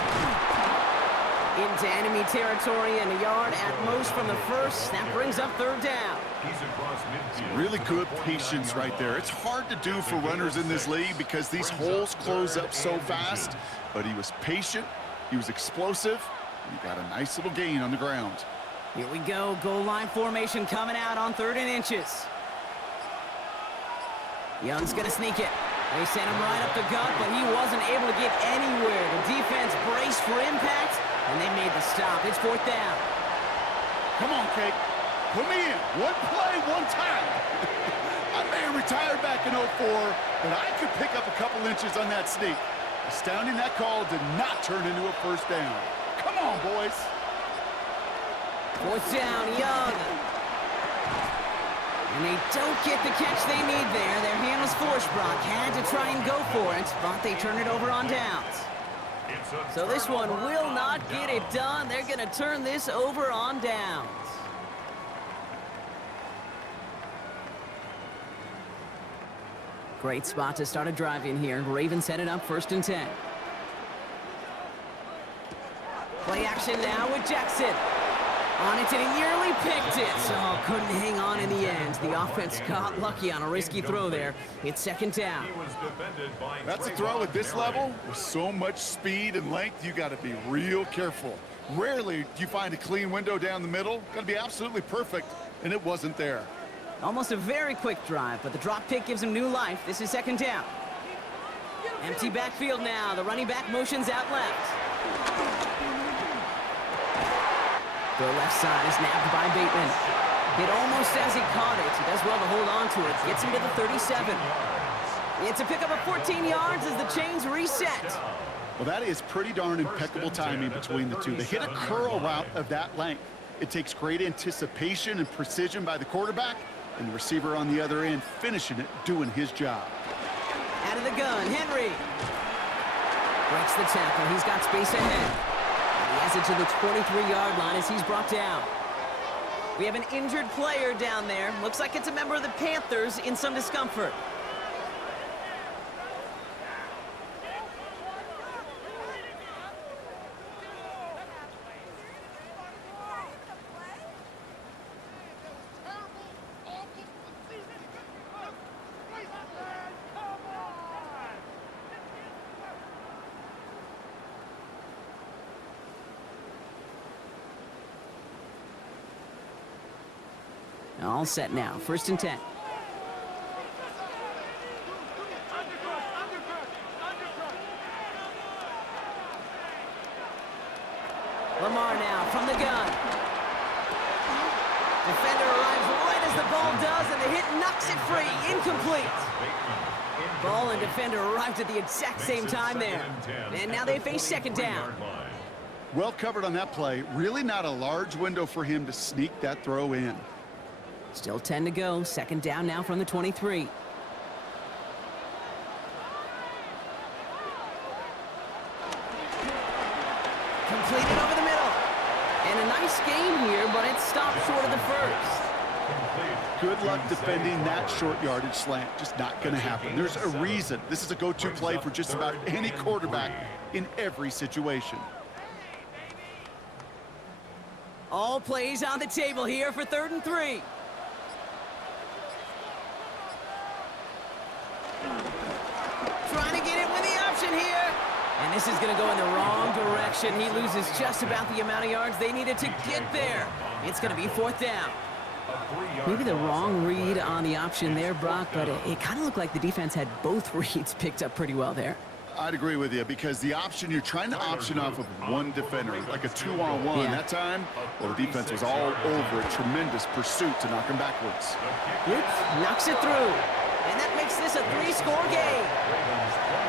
Into enemy territory and a yard at most from the 1st. That brings up 3rd down. Really good patience right there. It's hard to do for runners in this league because these holes close up so fast. But he was patient, he was explosive, and he got a nice little gain on the ground. Here we go, goal line formation coming out on 3rd and inches. Young's gonna sneak it. They sent him right up the gut, but he wasn't able to get anywhere. The defense braced for impact, and they made the stop. It's 4th down. Come on, Kate. Put me in. One play, one time. I may have retired back in 04, but I could pick up a couple inches on that sneak. Astounding that call did not turn into a 1st down. Come on, boys. 4th down, Young. And they don't get the catch they need there. Their hand was forced, Brock. Had to try and go for it, but they turn it over on downs. So this one will not get it done. They're going to turn this over on downs. Great spot to start a drive in here. Ravens headed up 1st and 10. Play action now with Jackson. On it, and he nearly picked it. Oh, couldn't hang on in the end. The offense got lucky on a risky throw there. It's 2nd down. That's a throw at this level. With so much speed and length, you got to be real careful. Rarely do you find a clean window down the middle. Got to be absolutely perfect, and it wasn't there. Almost a very quick drive, but the drop pick gives him new life. This is 2nd down. Empty backfield now. The running back motions out left. The left side is nabbed by Bateman. Hit almost as he caught it. He does well to hold on to it. Gets him to the 37. It's a pickup of 14 yards as the chains reset. Well, that is pretty darn impeccable timing between the two. They hit a curl route of that length. It takes great anticipation and precision by the quarterback, and the receiver on the other end finishing it, doing his job. Out of the gun, Henry. Breaks the tackle. He's got space ahead. And he has it to the 23-yard line as he's brought down. We have an injured player down there. Looks like it's a member of the Panthers in some discomfort. All set now. 1st and 10. Lamar now from the gun. Defender arrives right as the ball does, and the hit knocks it free. Incomplete. Ball and defender arrived at the exact same time there. And now they face 2nd down. Well covered on that play. Really not a large window for him to sneak that throw in. Still 10 to go. 2nd down now from the 23. Completed over the middle. And a nice game here, but it stopped short of the first. Good luck defending that short yardage slant. Just not going to happen. There's a reason. This is a go-to play for just about any quarterback in every situation. All plays on the table here for 3rd and 3. Trying to get it with the option here. And this is going to go in the wrong direction. He loses just about the amount of yards they needed to get there. It's going to be 4th down. Maybe the wrong read on the option there, Brock, but it kind of looked like the defense had both reads picked up pretty well there. I'd agree with you, because the option, you're trying to option off of one defender, like a 2-on-1. Yeah. That time, well, the defense was all over it. Tremendous pursuit to knock him backwards. Yep, knocks it through. And that makes this a 3-score game.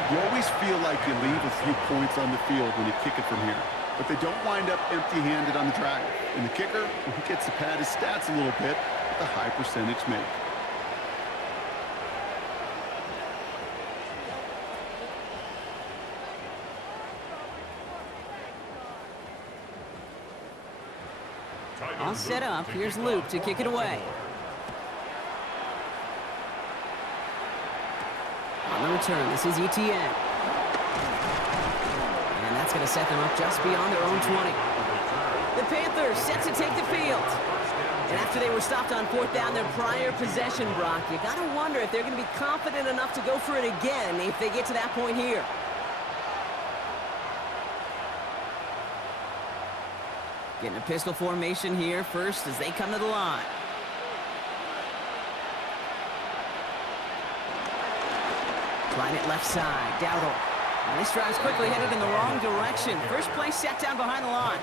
You always feel like you leave a few points on the field when you kick it from here, but they don't wind up empty-handed on the drive. And the kicker, he gets to pad his stats a little bit with a high percentage make. All set up. Here's Luke to kick it away. On the return, this is Etienne. And that's going to set them up just beyond their own 20. The Panthers set to take the field. And after they were stopped on 4th down, their prior possession, Brock, you got to wonder if they're going to be confident enough to go for it again if they get to that point here. Getting a pistol formation here first as they come to the line. Trying it left side, Dowdle. And this drive's quickly headed in the wrong direction. First play set down behind the line.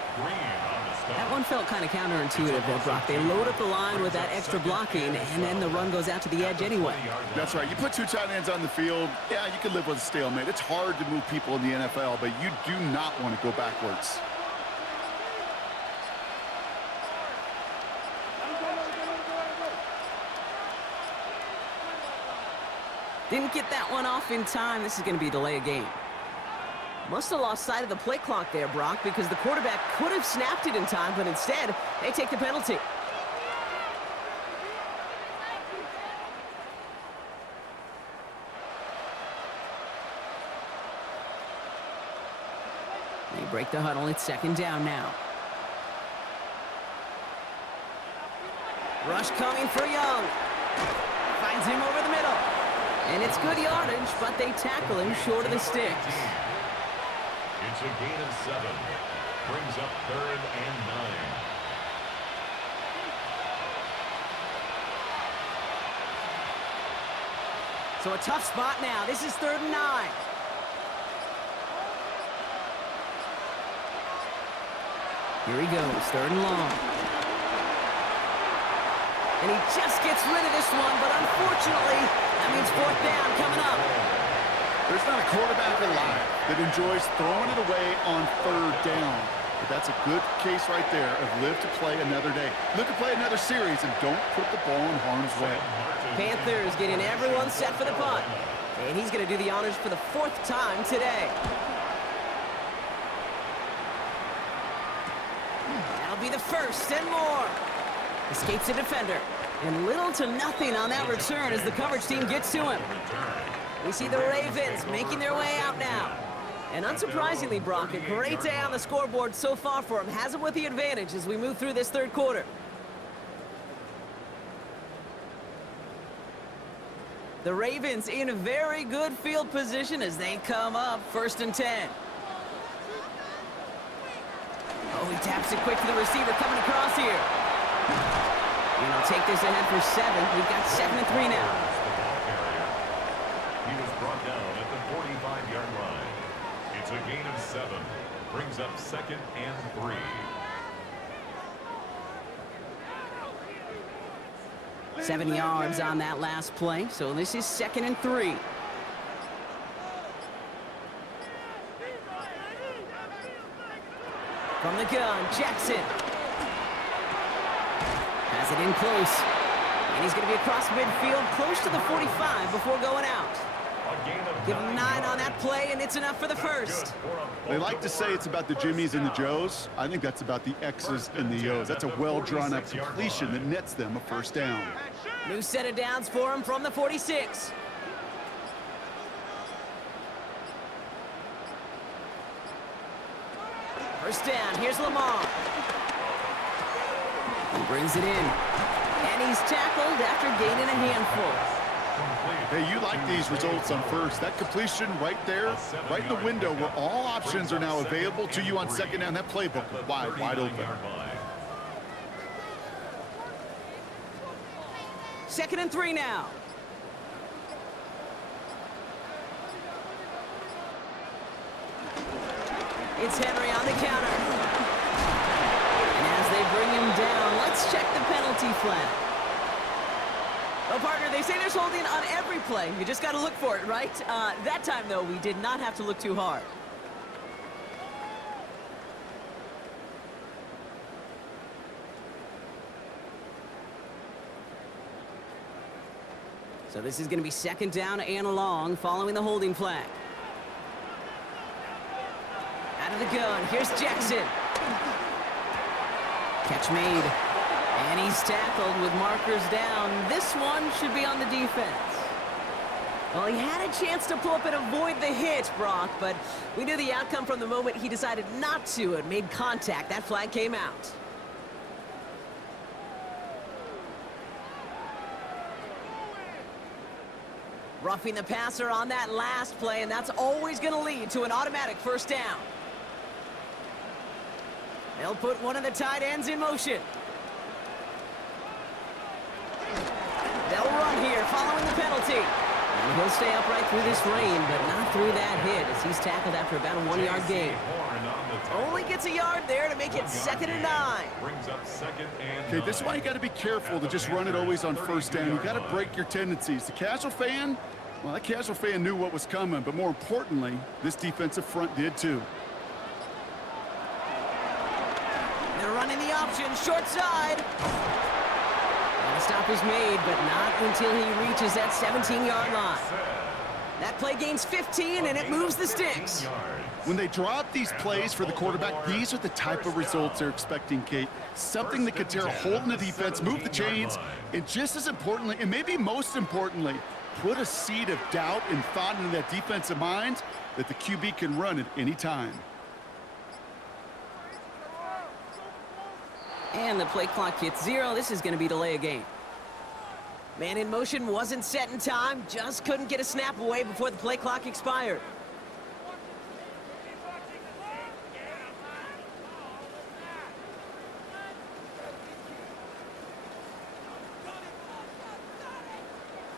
That one felt kind of counterintuitive there, Brock. They load up the line with that extra blocking, and then the run goes out to the edge anyway. That's right. You put 2 tight ends on the field, yeah, you can live with a stalemate. It's hard to move people in the NFL, but you do not want to go backwards. Didn't get that one off in time. This is going to be a delay of game. Must have lost sight of the play clock there, Brock, because the quarterback could have snapped it in time, but instead, they take the penalty. They break the huddle. It's 2nd down now. Rush coming for Young. Finds him over the middle. And it's good yardage, but they tackle him short of the sticks. It's a gain of 7. Brings up 3rd and 9. So a tough spot now. This is 3rd and 9. Here he goes, 3rd and long. And he just gets rid of this one, but unfortunately, that means 4th down coming up. There's not a quarterback alive that enjoys throwing it away on 3rd down. But that's a good case right there of live to play another day. Live to play another series and don't put the ball in harm's way. Panthers getting everyone set for the punt. And he's going to do the honors for the 4th time today. That'll be the first and more. Escapes the defender. And little to nothing on that return as the coverage team gets to him. We see the Ravens making their way out now. And unsurprisingly, Brock, a great day on the scoreboard so far for him. Has him with the advantage as we move through this 3rd quarter. The Ravens in a very good field position as they come up 1st and 10. Oh, he taps it quick to the receiver coming across here. And he'll take this ahead for 7. We've got 2nd and 3 now. He was brought down at the 45-yard line. It's a gain of 7. Brings up 2nd and 3. 7 yards on that last play, so this is 2nd and 3. From the gun, Jackson. Has it in close. And he's going to be across midfield, close to the 45 before going out. Give him 9 on that play, and it's enough for the first. They like to say it's about the Jimmies and the Joes. I think that's about the X's and the O's. That's a well-drawn-up completion that nets them a 1st down. New set of downs for him from the 46. First down, here's Lamar. He brings it in. And he's tackled after gaining a handful. Hey, you like these results on 1st. That completion right there, right in the window where all options are now available to you on 2nd down. That playbook wide open. 2nd and 3 now. It's Henry on the counter. And as they bring him down, let's check the penalty flag. Well, partner, they say there's holding on every play. You just got to look for it, right? That time, though, we did not have to look too hard. So this is going to be 2nd down and long following the holding flag. Out of the gun, here's Jackson. Catch made. And he's tackled with markers down. This one should be on the defense. Well, he had a chance to pull up and avoid the hit, Brock, but we knew the outcome from the moment he decided not to and made contact. That flag came out. Roughing the passer on that last play, and that's always going to lead to an automatic 1st down. They'll put one of the tight ends in motion. They'll run here following the penalty. And he'll stay upright through this rain, but not through that hit as he's tackled after about a 1-yard gain. Only gets a yard there to make it 2nd and 9. Okay, this is why you got to be careful to just run it always on 1st down. You got to break your tendencies. The casual fan, well, that casual fan knew what was coming, but more importantly, this defensive front did too. They're running the option, short side. And a stop is made, but not until he reaches that 17-yard line. That play gains 15, and it moves the sticks. When they draw up these plays for the quarterback, these are the type of results they're expecting, Kate. Something that can tear a hole in the defense, move the chains, and just as importantly, and maybe most importantly, put a seed of doubt and thought into that defensive mind that the QB can run at any time. And the play clock hits 0. This is going to be delay a game. Man in motion wasn't set in time, just couldn't get a snap away before the play clock expired.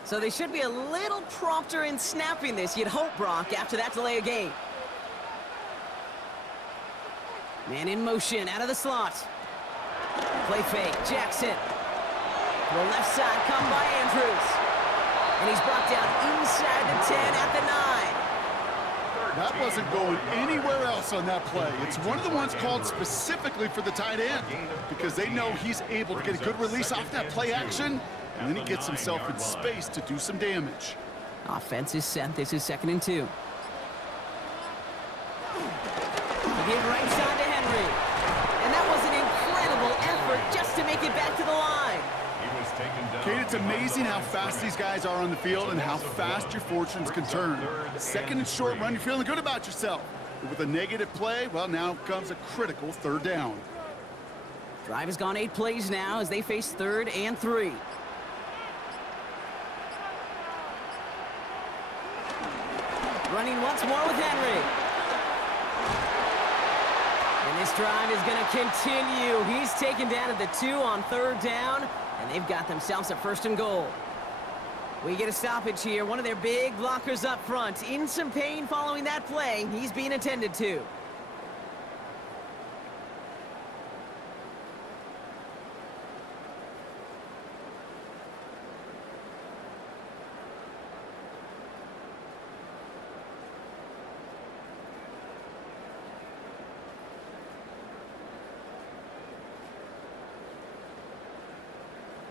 So they should be a little prompter in snapping this, you'd hope, Brock, after that delay of game. Man in motion, out of the slot. Play fake, Jackson. To the left side, come by Andrews. And he's brought down inside the 10 at the 9. That wasn't going anywhere else on that play. It's one of the ones called specifically for the tight end because they know he's able to get a good release off that play action, and then he gets himself in space to do some damage. Offense is set. This is 2nd and 2. He gave right side to Henry. And that was an incredible effort just to make it back to the line. Kate, it's amazing how fast these guys are on the field and how fast your fortunes can turn. 2nd and short run, you're feeling good about yourself. But with a negative play, well, now comes a critical 3rd down. Drive has gone 8 plays now as they face 3rd and 3. Running once more with Henry. And this drive is going to continue. He's taken down at the 2 on 3rd down, and they've got themselves a 1st and goal. We get a stoppage here. One of their big blockers up front. In some pain following that play. He's being attended to.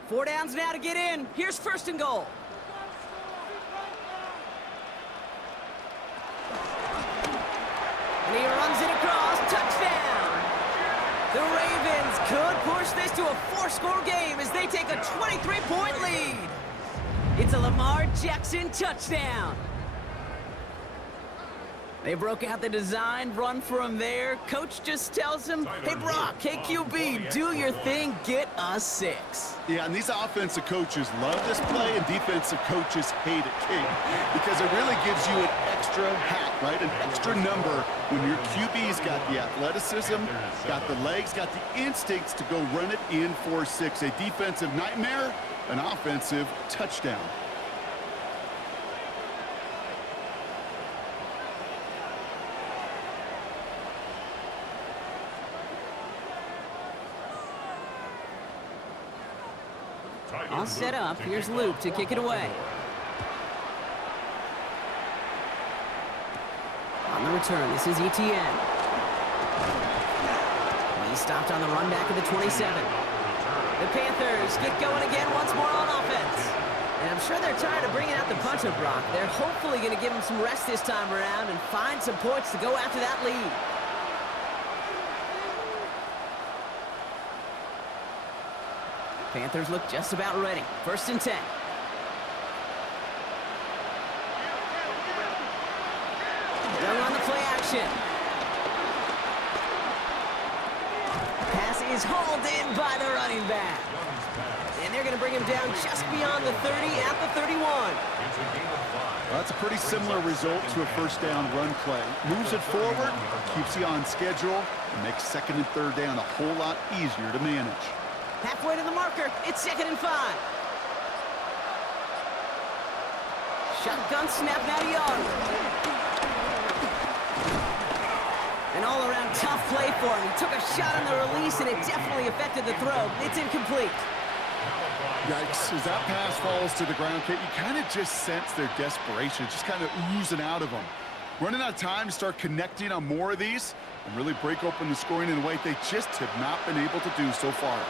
Four downs now to get in. Here's 1st and goal. And he runs it across. Touchdown! The Ravens could push this to a 4-score game as they take a 23-point lead. It's a Lamar Jackson touchdown. They broke out the design run for him there. Coach just tells him, hey, Brock, hey, QB, do your thing, get us 6. Yeah, and these offensive coaches love this play, and defensive coaches hate it, Kate, because it really gives you an extra hat, right? An extra number when your QB's got the athleticism, got the legs, got the instincts to go run it in for 6. A defensive nightmare, an offensive touchdown. All set up. Here's Luke to kick it away. On the return, this is ETN. He stopped on the run back of the 27. The Panthers get going again once more on offense. And I'm sure they're tired of bringing out the puncher, Brock. They're hopefully going to give him some rest this time around and find some points to go after that lead. Panthers look just about ready. 1st and 10. Young on the play action. Pass is hauled in by the running back. And they're going to bring him down just beyond the 30 at the 31. Well, that's a pretty similar result to a 1st down run play. Moves it forward, keeps you on schedule, and makes 2nd and 3rd down a whole lot easier to manage. Halfway to the marker, it's 2nd and 5. Shotgun snap now to Young. An all-around tough play for him. He took a shot on the release, and it definitely affected the throw. It's incomplete. Yikes, as that pass falls to the ground, Kate, you kind of just sense their desperation, just kind of oozing out of them. Running out of time to start connecting on more of these and really break open the scoring in a way they just have not been able to do so far.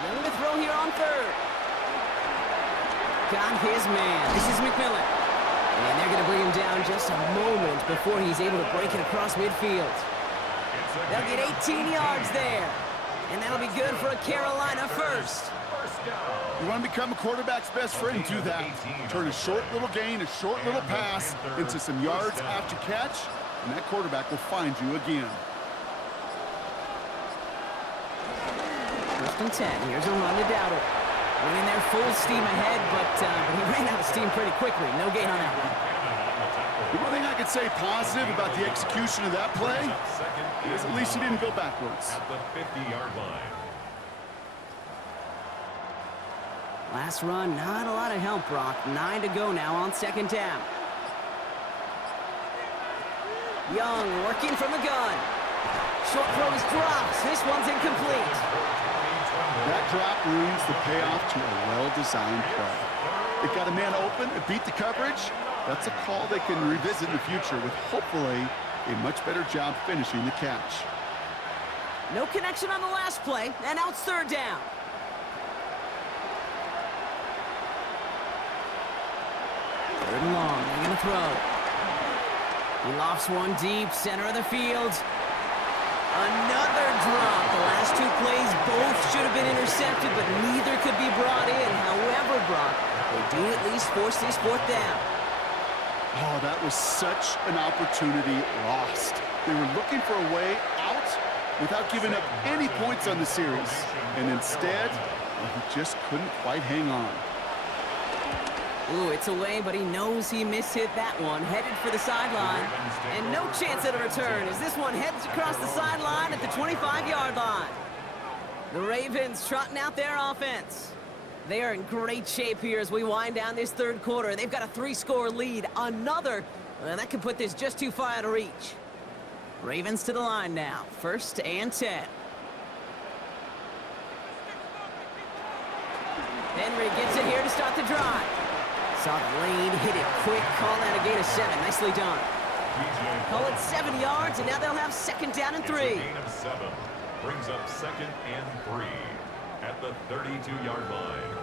Young to throw here on 3rd. Got his man. This is McMillan. And they're going to bring him down just a moment before he's able to break it across midfield. They'll get 18 yards there. And that'll be good for a Carolina 1st. You want to become a quarterback's best friend, do that. Turn a short little gain, a short little pass into some yards after catch, and that quarterback will find you again. 1st and 10. Here's a run to Dowdle. Running there full steam ahead, but he ran out of steam pretty quickly. No gain on that one. The one thing I could say positive about the execution of that play is at least he didn't go backwards. At the 50-yard line. Last run, not a lot of help, Brock. 9 to go now on 2nd down. Young working from the gun. Short throw is dropped. This one's incomplete. That drop ruins the payoff to a well-designed play. It got a man open, it beat the coverage. That's a call they can revisit in the future with hopefully a much better job finishing the catch. No connection on the last play, and now it's 3rd down. Third and long. They're going to throw. He lofts one deep, center of the field. Another drop. The last two plays both should have been intercepted, but neither could be brought in. However, Brock, they do at least force this fourth down. Oh, that was such an opportunity lost. They were looking for a way out without giving up any points on the series. And instead, he just couldn't quite hang on. Ooh, it's away, but he knows he mishit that one. Headed for the sideline. And no chance at a return as this one heads across the sideline at the 25-yard line. The Ravens trotting out their offense. They are in great shape here as we wind down this third quarter. They've got a 3-score lead. Another, that could put this just too far out of reach. Ravens to the line now. 1st and 10. Henry gets it here to start the drive. Saw the lane, hit it quick, call that a gain of 7. Nicely done. Call it 7 yards, and now they'll have 2nd down and 3. It's a gain of 7. Brings up 2nd and 3 at the 32-yard line.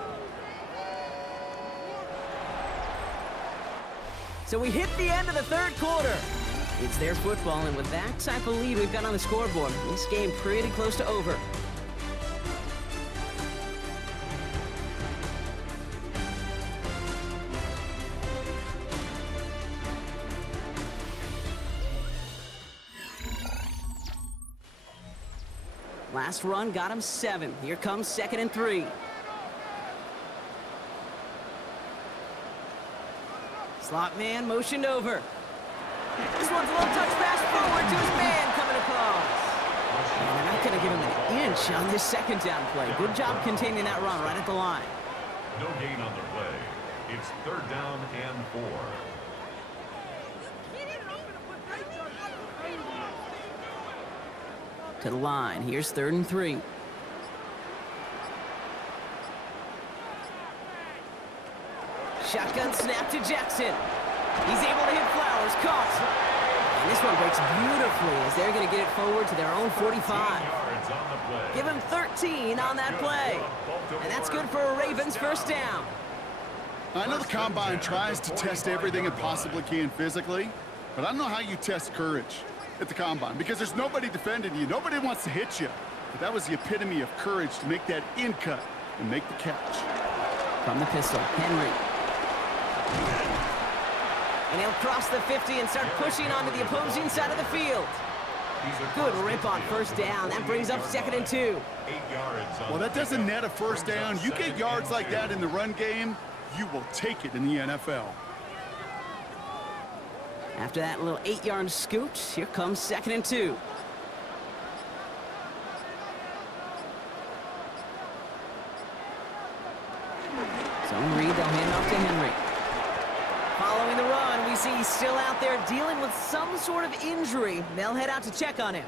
So we hit the end of the third quarter. It's their football, and with that type of lead we've got on the scoreboard, this game pretty close to over. Last run got him 7. Here comes 2nd and 3. Slot man motioned over. This one's a little touch pass forward to his man coming across. And they're not going to give him an inch on this 2nd down play. Good job containing that run right at the line. No gain on the play. It's 3rd down and 4. To the line. Here's 3rd and 3. Shotgun snap to Jackson. He's able to hit Flowers. Caught. And this one breaks beautifully as they're going to get it forward to their own 45. Give him 13 on that play. And that's good for a Ravens 1st down. I know the Combine tries to test everything it possibly can physically, but I don't know how you test courage at the Combine, because there's nobody defending you. Nobody wants to hit you. But that was the epitome of courage to make that in cut and make the catch. From the pistol, Henry. And he'll cross the 50 and start pushing onto the opposing side of the field. Good rip on 1st down. That brings up 2nd and 2. Well, that doesn't net a 1st down. You get yards like that in the run game, you will take it in the NFL. After that little 8-yard scoot, here comes 2nd and 2. Zone read, they'll hand off to Henry. Following the run, we see he's still out there dealing with some sort of injury. They'll head out to check on him.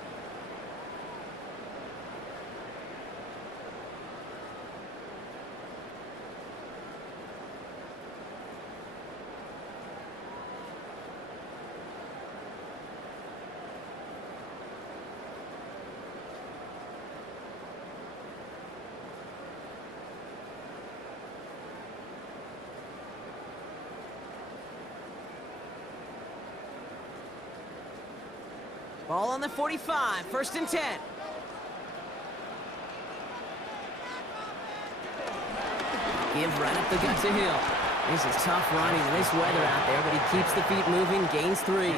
Ball on the 45, 1st and 10. Give right up the gut to Hill. This is tough running in this weather out there, but he keeps the feet moving, gains 3.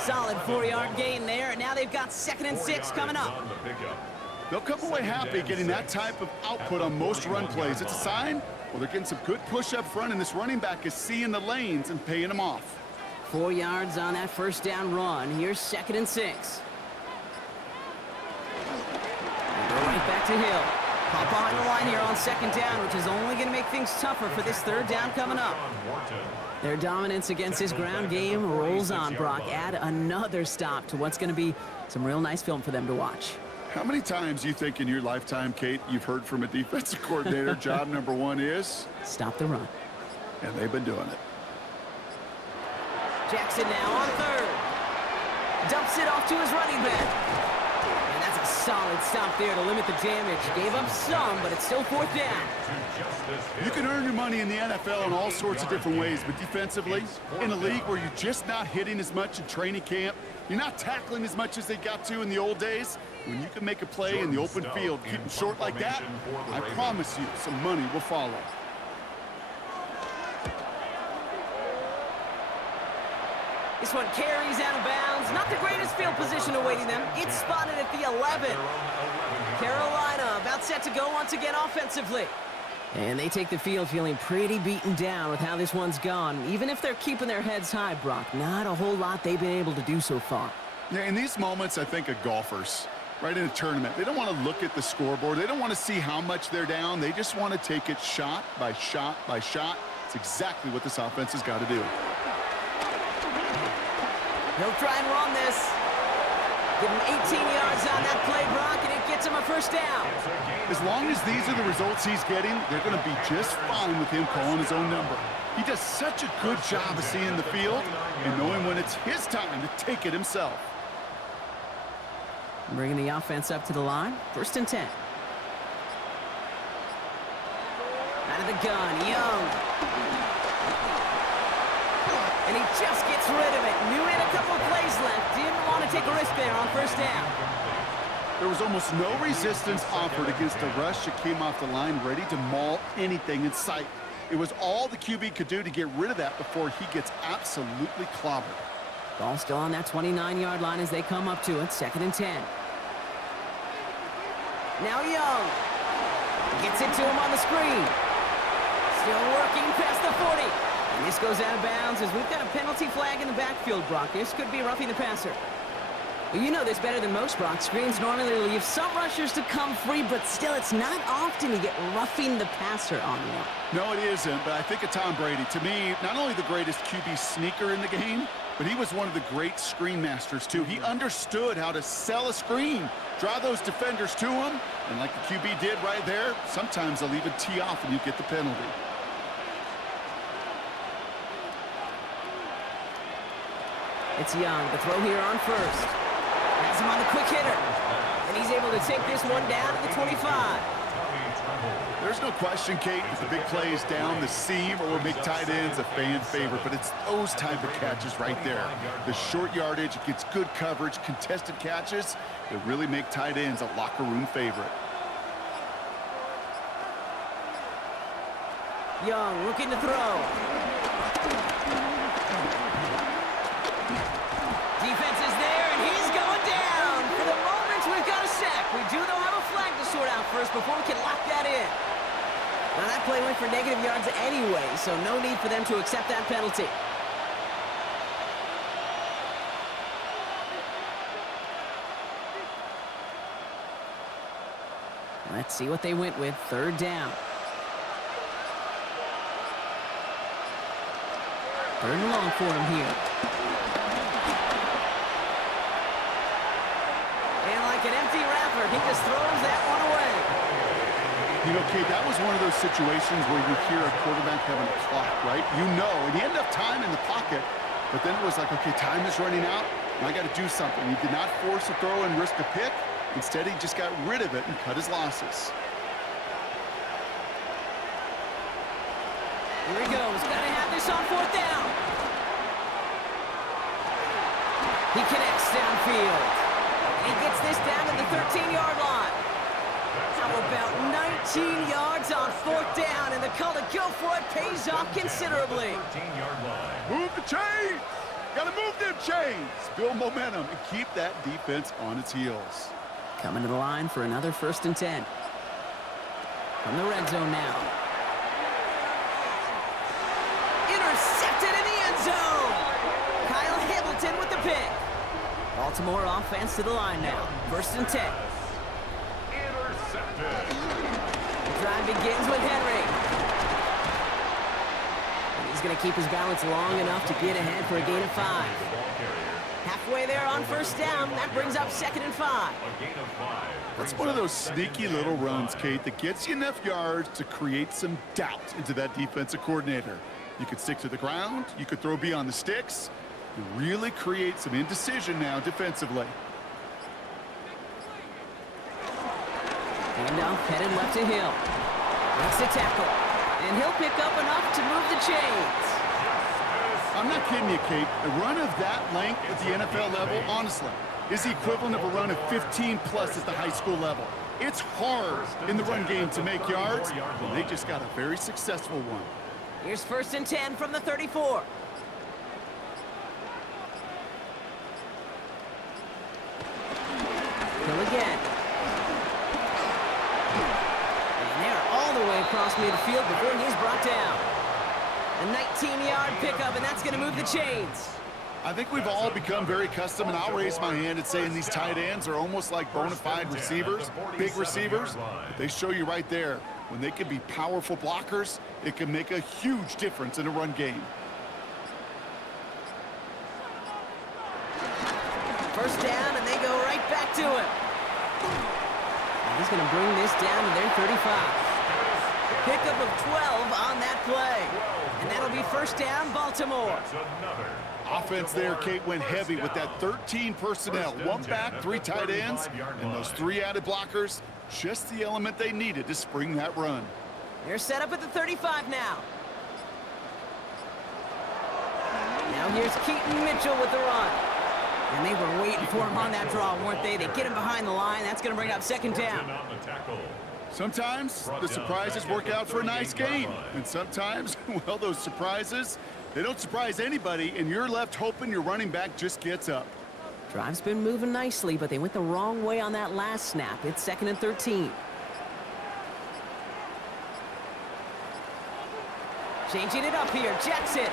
Solid 4-yard gain there, and now they've got 2nd and 6 coming up. They'll come away happy getting that type of output on most run plays. It's a sign, well, they're getting some good push up front, and this running back is seeing the lanes and paying them off. 4 yards on that 1st down run. Here's 2nd and 6. And go right back to Hill. Pop behind the line here on 2nd down, which is only going to make things tougher for this 3rd down coming up. Their dominance against his ground game rolls on, Brock. Add another stop to what's going to be some real nice film for them to watch. How many times do you think in your lifetime, Kate, you've heard from a defensive coordinator, job number 1 is? Stop the run. And they've been doing it. Jackson now on 3rd. Dumps it off to his running back. And that's a solid stop there to limit the damage. Gave up some, but it's still 4th down. You can earn your money in the NFL in all sorts of different ways, but defensively, in a league where you're just not hitting as much in training camp, you're not tackling as much as they got to in the old days, when you can make a play in the open field, keep them short like that, I promise you some money will follow. This one carries out of bounds. Not the greatest field position awaiting them. It's spotted at the 11. Carolina about set to go once again offensively. And they take the field feeling pretty beaten down with how this one's gone. Even if they're keeping their heads high, Brock, not a whole lot they've been able to do so far. Yeah, in these moments, I think of golfers, right, in a tournament. They don't want to look at the scoreboard. They don't want to see how much they're down. They just want to take it shot by shot by shot. It's exactly what this offense has got to do. He'll try and run this. Give him 18 yards on that play, Brock, and it gets him a 1st down. As long as these are the results he's getting, they're going to be just fine with him calling his own number. He does such a good job of seeing the field and knowing when it's his time to take it himself. Bringing the offense up to the line. 1st and 10. Out of the gun, Young. And he just gets rid of it. Knew he had a couple of plays left. Didn't want to take a risk there on 1st down. There was almost no resistance offered against a rush that came off the line ready to maul anything in sight. It was all the QB could do to get rid of that before he gets absolutely clobbered. Ball still on that 29-yard line as they come up to it. 2nd and 10. Now Young. Gets it to him on the screen. Still working past the 40. And this goes out of bounds as we've got a penalty flag in the backfield, Brock. This could be roughing the passer. Well, you know this better than most, Brock. Screens normally leave some rushers to come free, but still, it's not often you get roughing the passer on one. No, it isn't, but I think of Tom Brady. To me, not only the greatest QB sneaker in the game, but he was one of the great screen masters, too. He understood how to sell a screen, draw those defenders to him, and like the QB did right there, sometimes they'll even tee off and you get the penalty. It's Young. The throw here on 1st. Has him on the quick hitter. And he's able to take this one down to the 25. There's no question, Kate, that the big plays down the seam or make tight ends a fan favorite, but it's those type of catches right there. The short yardage, it gets good coverage, contested catches that really make tight ends a locker room favorite. Young looking to throw. Defense is there, and he's going down. For the moment, we've got a sack. We do, though, have a flag to sort out first before we can lock that in. Now, that play went for negative yards anyway, so no need for them to accept that penalty. Let's see what they went with. 3rd down. 3rd and long for him here. And like an empty wrapper, he just throws that one away. You know, Kate, that was one of those situations where you hear a quarterback having a clock, right? You know, and he had enough time in the pocket, but then it was like, okay, time is running out, and I got to do something. He did not force a throw and risk a pick. Instead, he just got rid of it and cut his losses. Here he goes. Got to have this on 4th down. He connects downfield. He gets this down to the 13-yard line. How about 19 yards on 4th down, and the call to go for it pays off considerably. 13-yard line. Move the chains! Got to move them chains! Build momentum and keep that defense on its heels. Coming to the line for another 1st and 10. From the red zone now. Intercepted in the end zone! Kyle Hamilton with the pick. Baltimore offense to the line now. 1st and 10. Intercepted. The drive begins with Henry. And he's going to keep his balance long enough to get ahead for a gain of 5. Halfway there on 1st down. That brings up 2nd and 5. A gain of 5. That's one of those sneaky little runs, Kate, that gets you enough yards to create some doubt into that defensive coordinator. You could stick to the ground. You could throw beyond the sticks. You really create some indecision now defensively. Handoff headed left to Hill. Makes the tackle. And he'll pick up enough to move the chains. I'm not kidding you, Kate. A run of that length at the NFL level, honestly, is the equivalent of a run of 15-plus at the high school level. It's hard in the run game to make yards, and they just got a very successful one. Here's 1st and 10 from the 34. Hill again. And they're all the way across midfield before he's brought down. A 19-yard pickup, and that's going to move the chains. I think we've all become very accustomed, and I'll raise my hand and say these tight ends are almost like bona fide receivers, big receivers. But they show you right there, when they can be powerful blockers, it can make a huge difference in a run game. 1st down, and they go right back to him. And he's going to bring this down to their 35. Pickup of 12 on that play. And that'll be 1st down, Baltimore. Offense there, Kate, went heavy with that 13 personnel. 1 back, 3 tight ends, and those 3 added blockers. Just the element they needed to spring that run. They're set up at the 35 now. Now here's Keaton Mitchell with the run. And they were waiting for him on that draw, weren't they? They get him behind the line. That's going to bring up 2nd down. Sometimes the surprises work out for a nice game. And sometimes, well, those surprises, they don't surprise anybody, and you're left hoping your running back just gets up. Drive's been moving nicely, but they went the wrong way on that last snap. It's 2nd and 13. Changing it up here. Jackson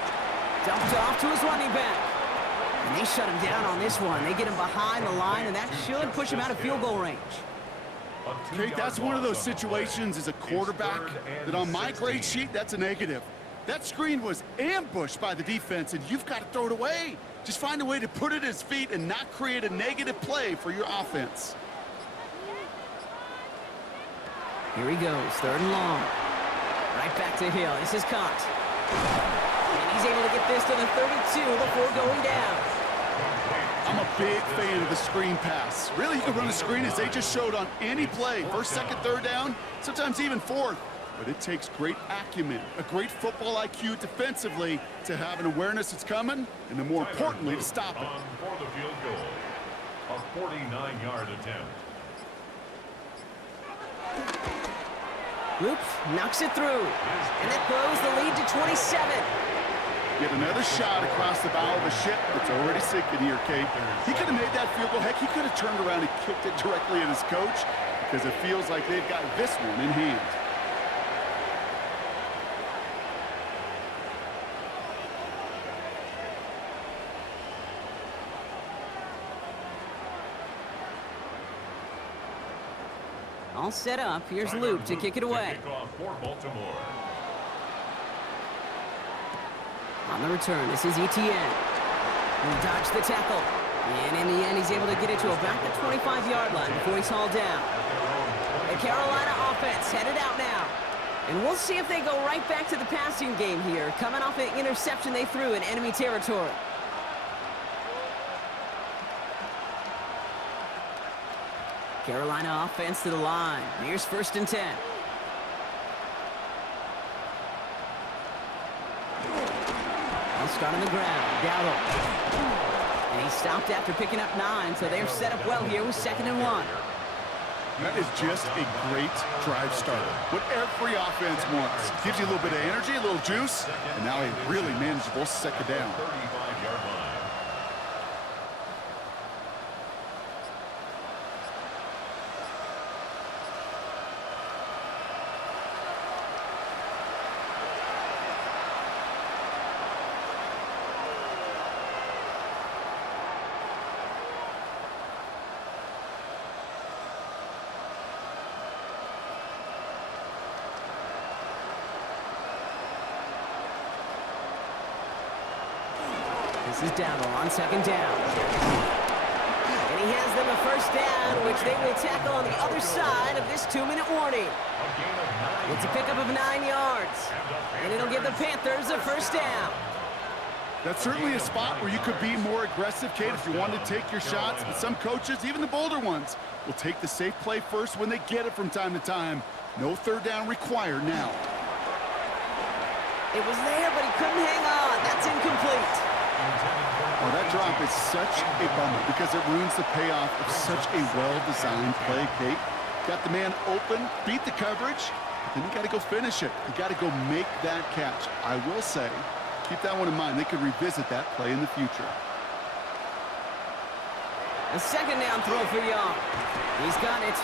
dumped off to his running back. And they shut him down on this one. They get him behind the line, and that should push him out of field goal range. Kate, that's one of those situations as a quarterback that on my grade sheet, that's a negative. That screen was ambushed by the defense, and you've got to throw it away. Just find a way to put it at his feet and not create a negative play for your offense. Here he goes, 3rd and long. Right back to Hill. This is caught. And he's able to get this to the 32 before going down. I'm a big fan of the screen pass. Really, you can run a screen as they just showed on any play. 1st, 2nd, 3rd down, sometimes even 4th. But it takes great acumen, a great football IQ defensively to have an awareness it's coming, and then more importantly, to stop it. For the field goal, a 49-yard attempt. Loop knocks it through. And that blows the lead to 27. Get another shot across the bow of a ship that's already sinking here, Kate. He could have made that field goal. Heck, he could have turned around and kicked it directly at his coach because it feels like they've got this one in hand. All set up. Here's Loop to kick it away. For Baltimore. On the return, this is Etienne. He dodged the tackle. And in the end, he's able to get it to about the 25-yard line before he's hauled down. The Carolina offense headed out now. And we'll see if they go right back to the passing game here, coming off an interception they threw in enemy territory. Carolina offense to the line. Here's 1st and 10. They'll start on the ground. Dowdle. And he stopped after picking up 9, so they're set up well here with 2nd and 1. That is just a great drive starter. What every offense wants. Gives you a little bit of energy, a little juice, and now a really manageable 2nd down. 35-yard line. This is Dowdle on 2nd down. And he has them a 1st down, which they will tackle on the other side of this 2-minute warning. It's a pickup of 9 yards. And it'll give the Panthers a 1st down. That's certainly a spot where you could be more aggressive, Kate, if you wanted to take your shots. But some coaches, even the bolder ones, will take the safe play first when they get it from time to time. No third down required now. It was there, but he couldn't hang on. That's incomplete. Oh, that drop is such a bummer because it ruins the payoff of such a well-designed play, Kate. Got the man open, beat the coverage, but then you got to go finish it. You got to go make that catch. I will say, keep that one in mind. They could revisit that play in the future. A second down throw for Young. He's got it.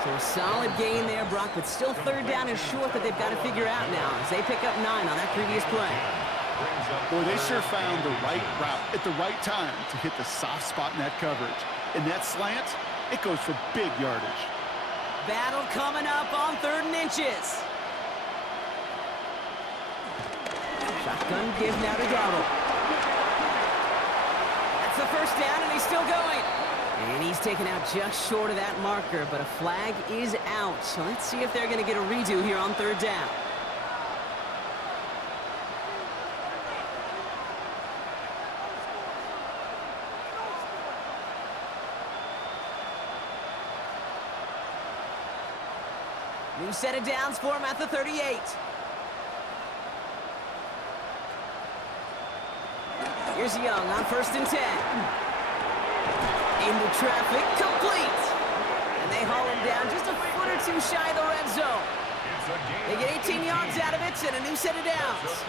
So a solid gain there, Brock, but still third down is short that they've got to figure out now as they pick up 9 on that previous play. Boy, they sure found the right route at the right time to hit the soft spot in that coverage. And that slant, it goes for big yardage. Battle coming up on 3rd and inches. Shotgun give now to Dowdle. That's the first down, and he's still going. And he's taken out just short of that marker, but a flag is out. So let's see if they're going to get a redo here on 3rd down. New set of downs for him at the 38. Here's Young on 1st and 10. Into traffic, complete. And they haul him down just a foot or two shy of the red zone. They get 18 yards out of it and a new set of downs.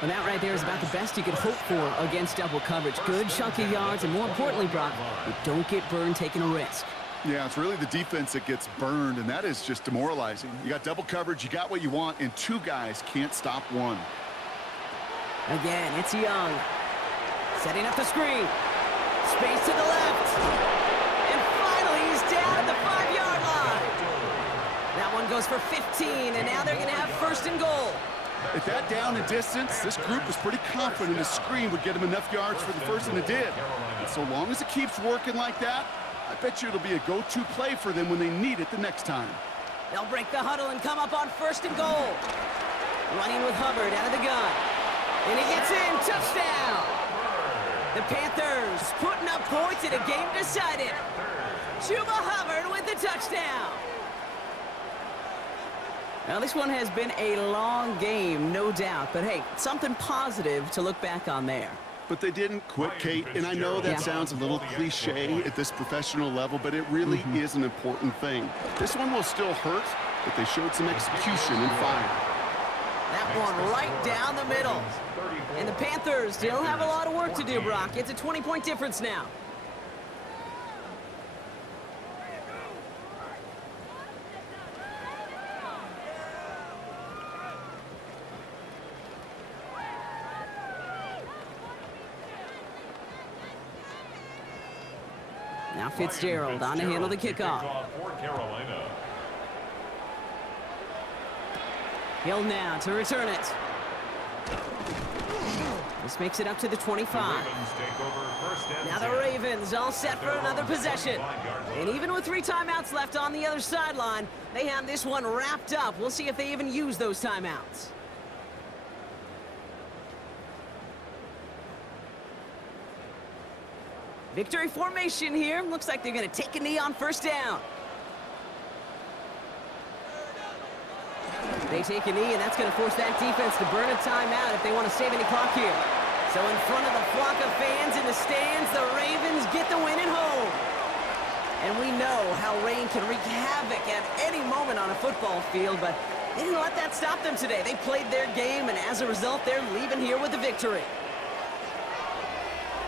And that right there is about the best you could hope for against double coverage. Good chunky yards, and more importantly, Brock, you don't get burned taking a risk. Yeah, it's really the defense that gets burned, and that is just demoralizing. You got double coverage, you got what you want, and 2 guys can't stop one. Again, it's Young. Setting up the screen. Space to the left. And finally, he's down at the 5-yard line. That one goes for 15, and now they're going to have 1st and goal. At that down and distance, this group was pretty confident the screen would get them enough yards for the first, and it did. And so long as it keeps working like that, I bet you it'll be a go-to play for them when they need it the next time. They'll break the huddle and come up on 1st and goal. Running with Hubbard out of the gun. And he gets in. Touchdown. The Panthers putting up points in a game decided. Chuba Hubbard with the touchdown. Now, this one has been a long game, no doubt. But, hey, something positive to look back on there. But they didn't quit, Kate, and I know that sounds a little cliche at this professional level, but it really is an important thing. This one will still hurt, but they showed some execution and fire. That one right down the middle. And the Panthers still have a lot of work to do, Brock. It's a 20-point difference now. Now Fitzgerald on to handle the kickoff. Hill now to return it. This makes it up to the 25. Now the Ravens all set for another possession. And even with 3 timeouts left on the other sideline, they have this one wrapped up. We'll see if they even use those timeouts. Victory formation here. Looks like they're going to take a knee on 1st down. They take a knee, and that's going to force that defense to burn a timeout if they want to save any clock here. So in front of the flock of fans in the stands, the Ravens get the win at home. And we know how rain can wreak havoc at any moment on a football field, but they didn't let that stop them today. They played their game, and as a result, they're leaving here with the victory.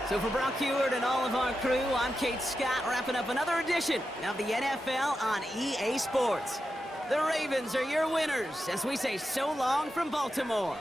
So for Brock Heward and all of our crew, I'm Kate Scott, wrapping up another edition of the NFL on EA Sports. The Ravens are your winners as we say so long from Baltimore.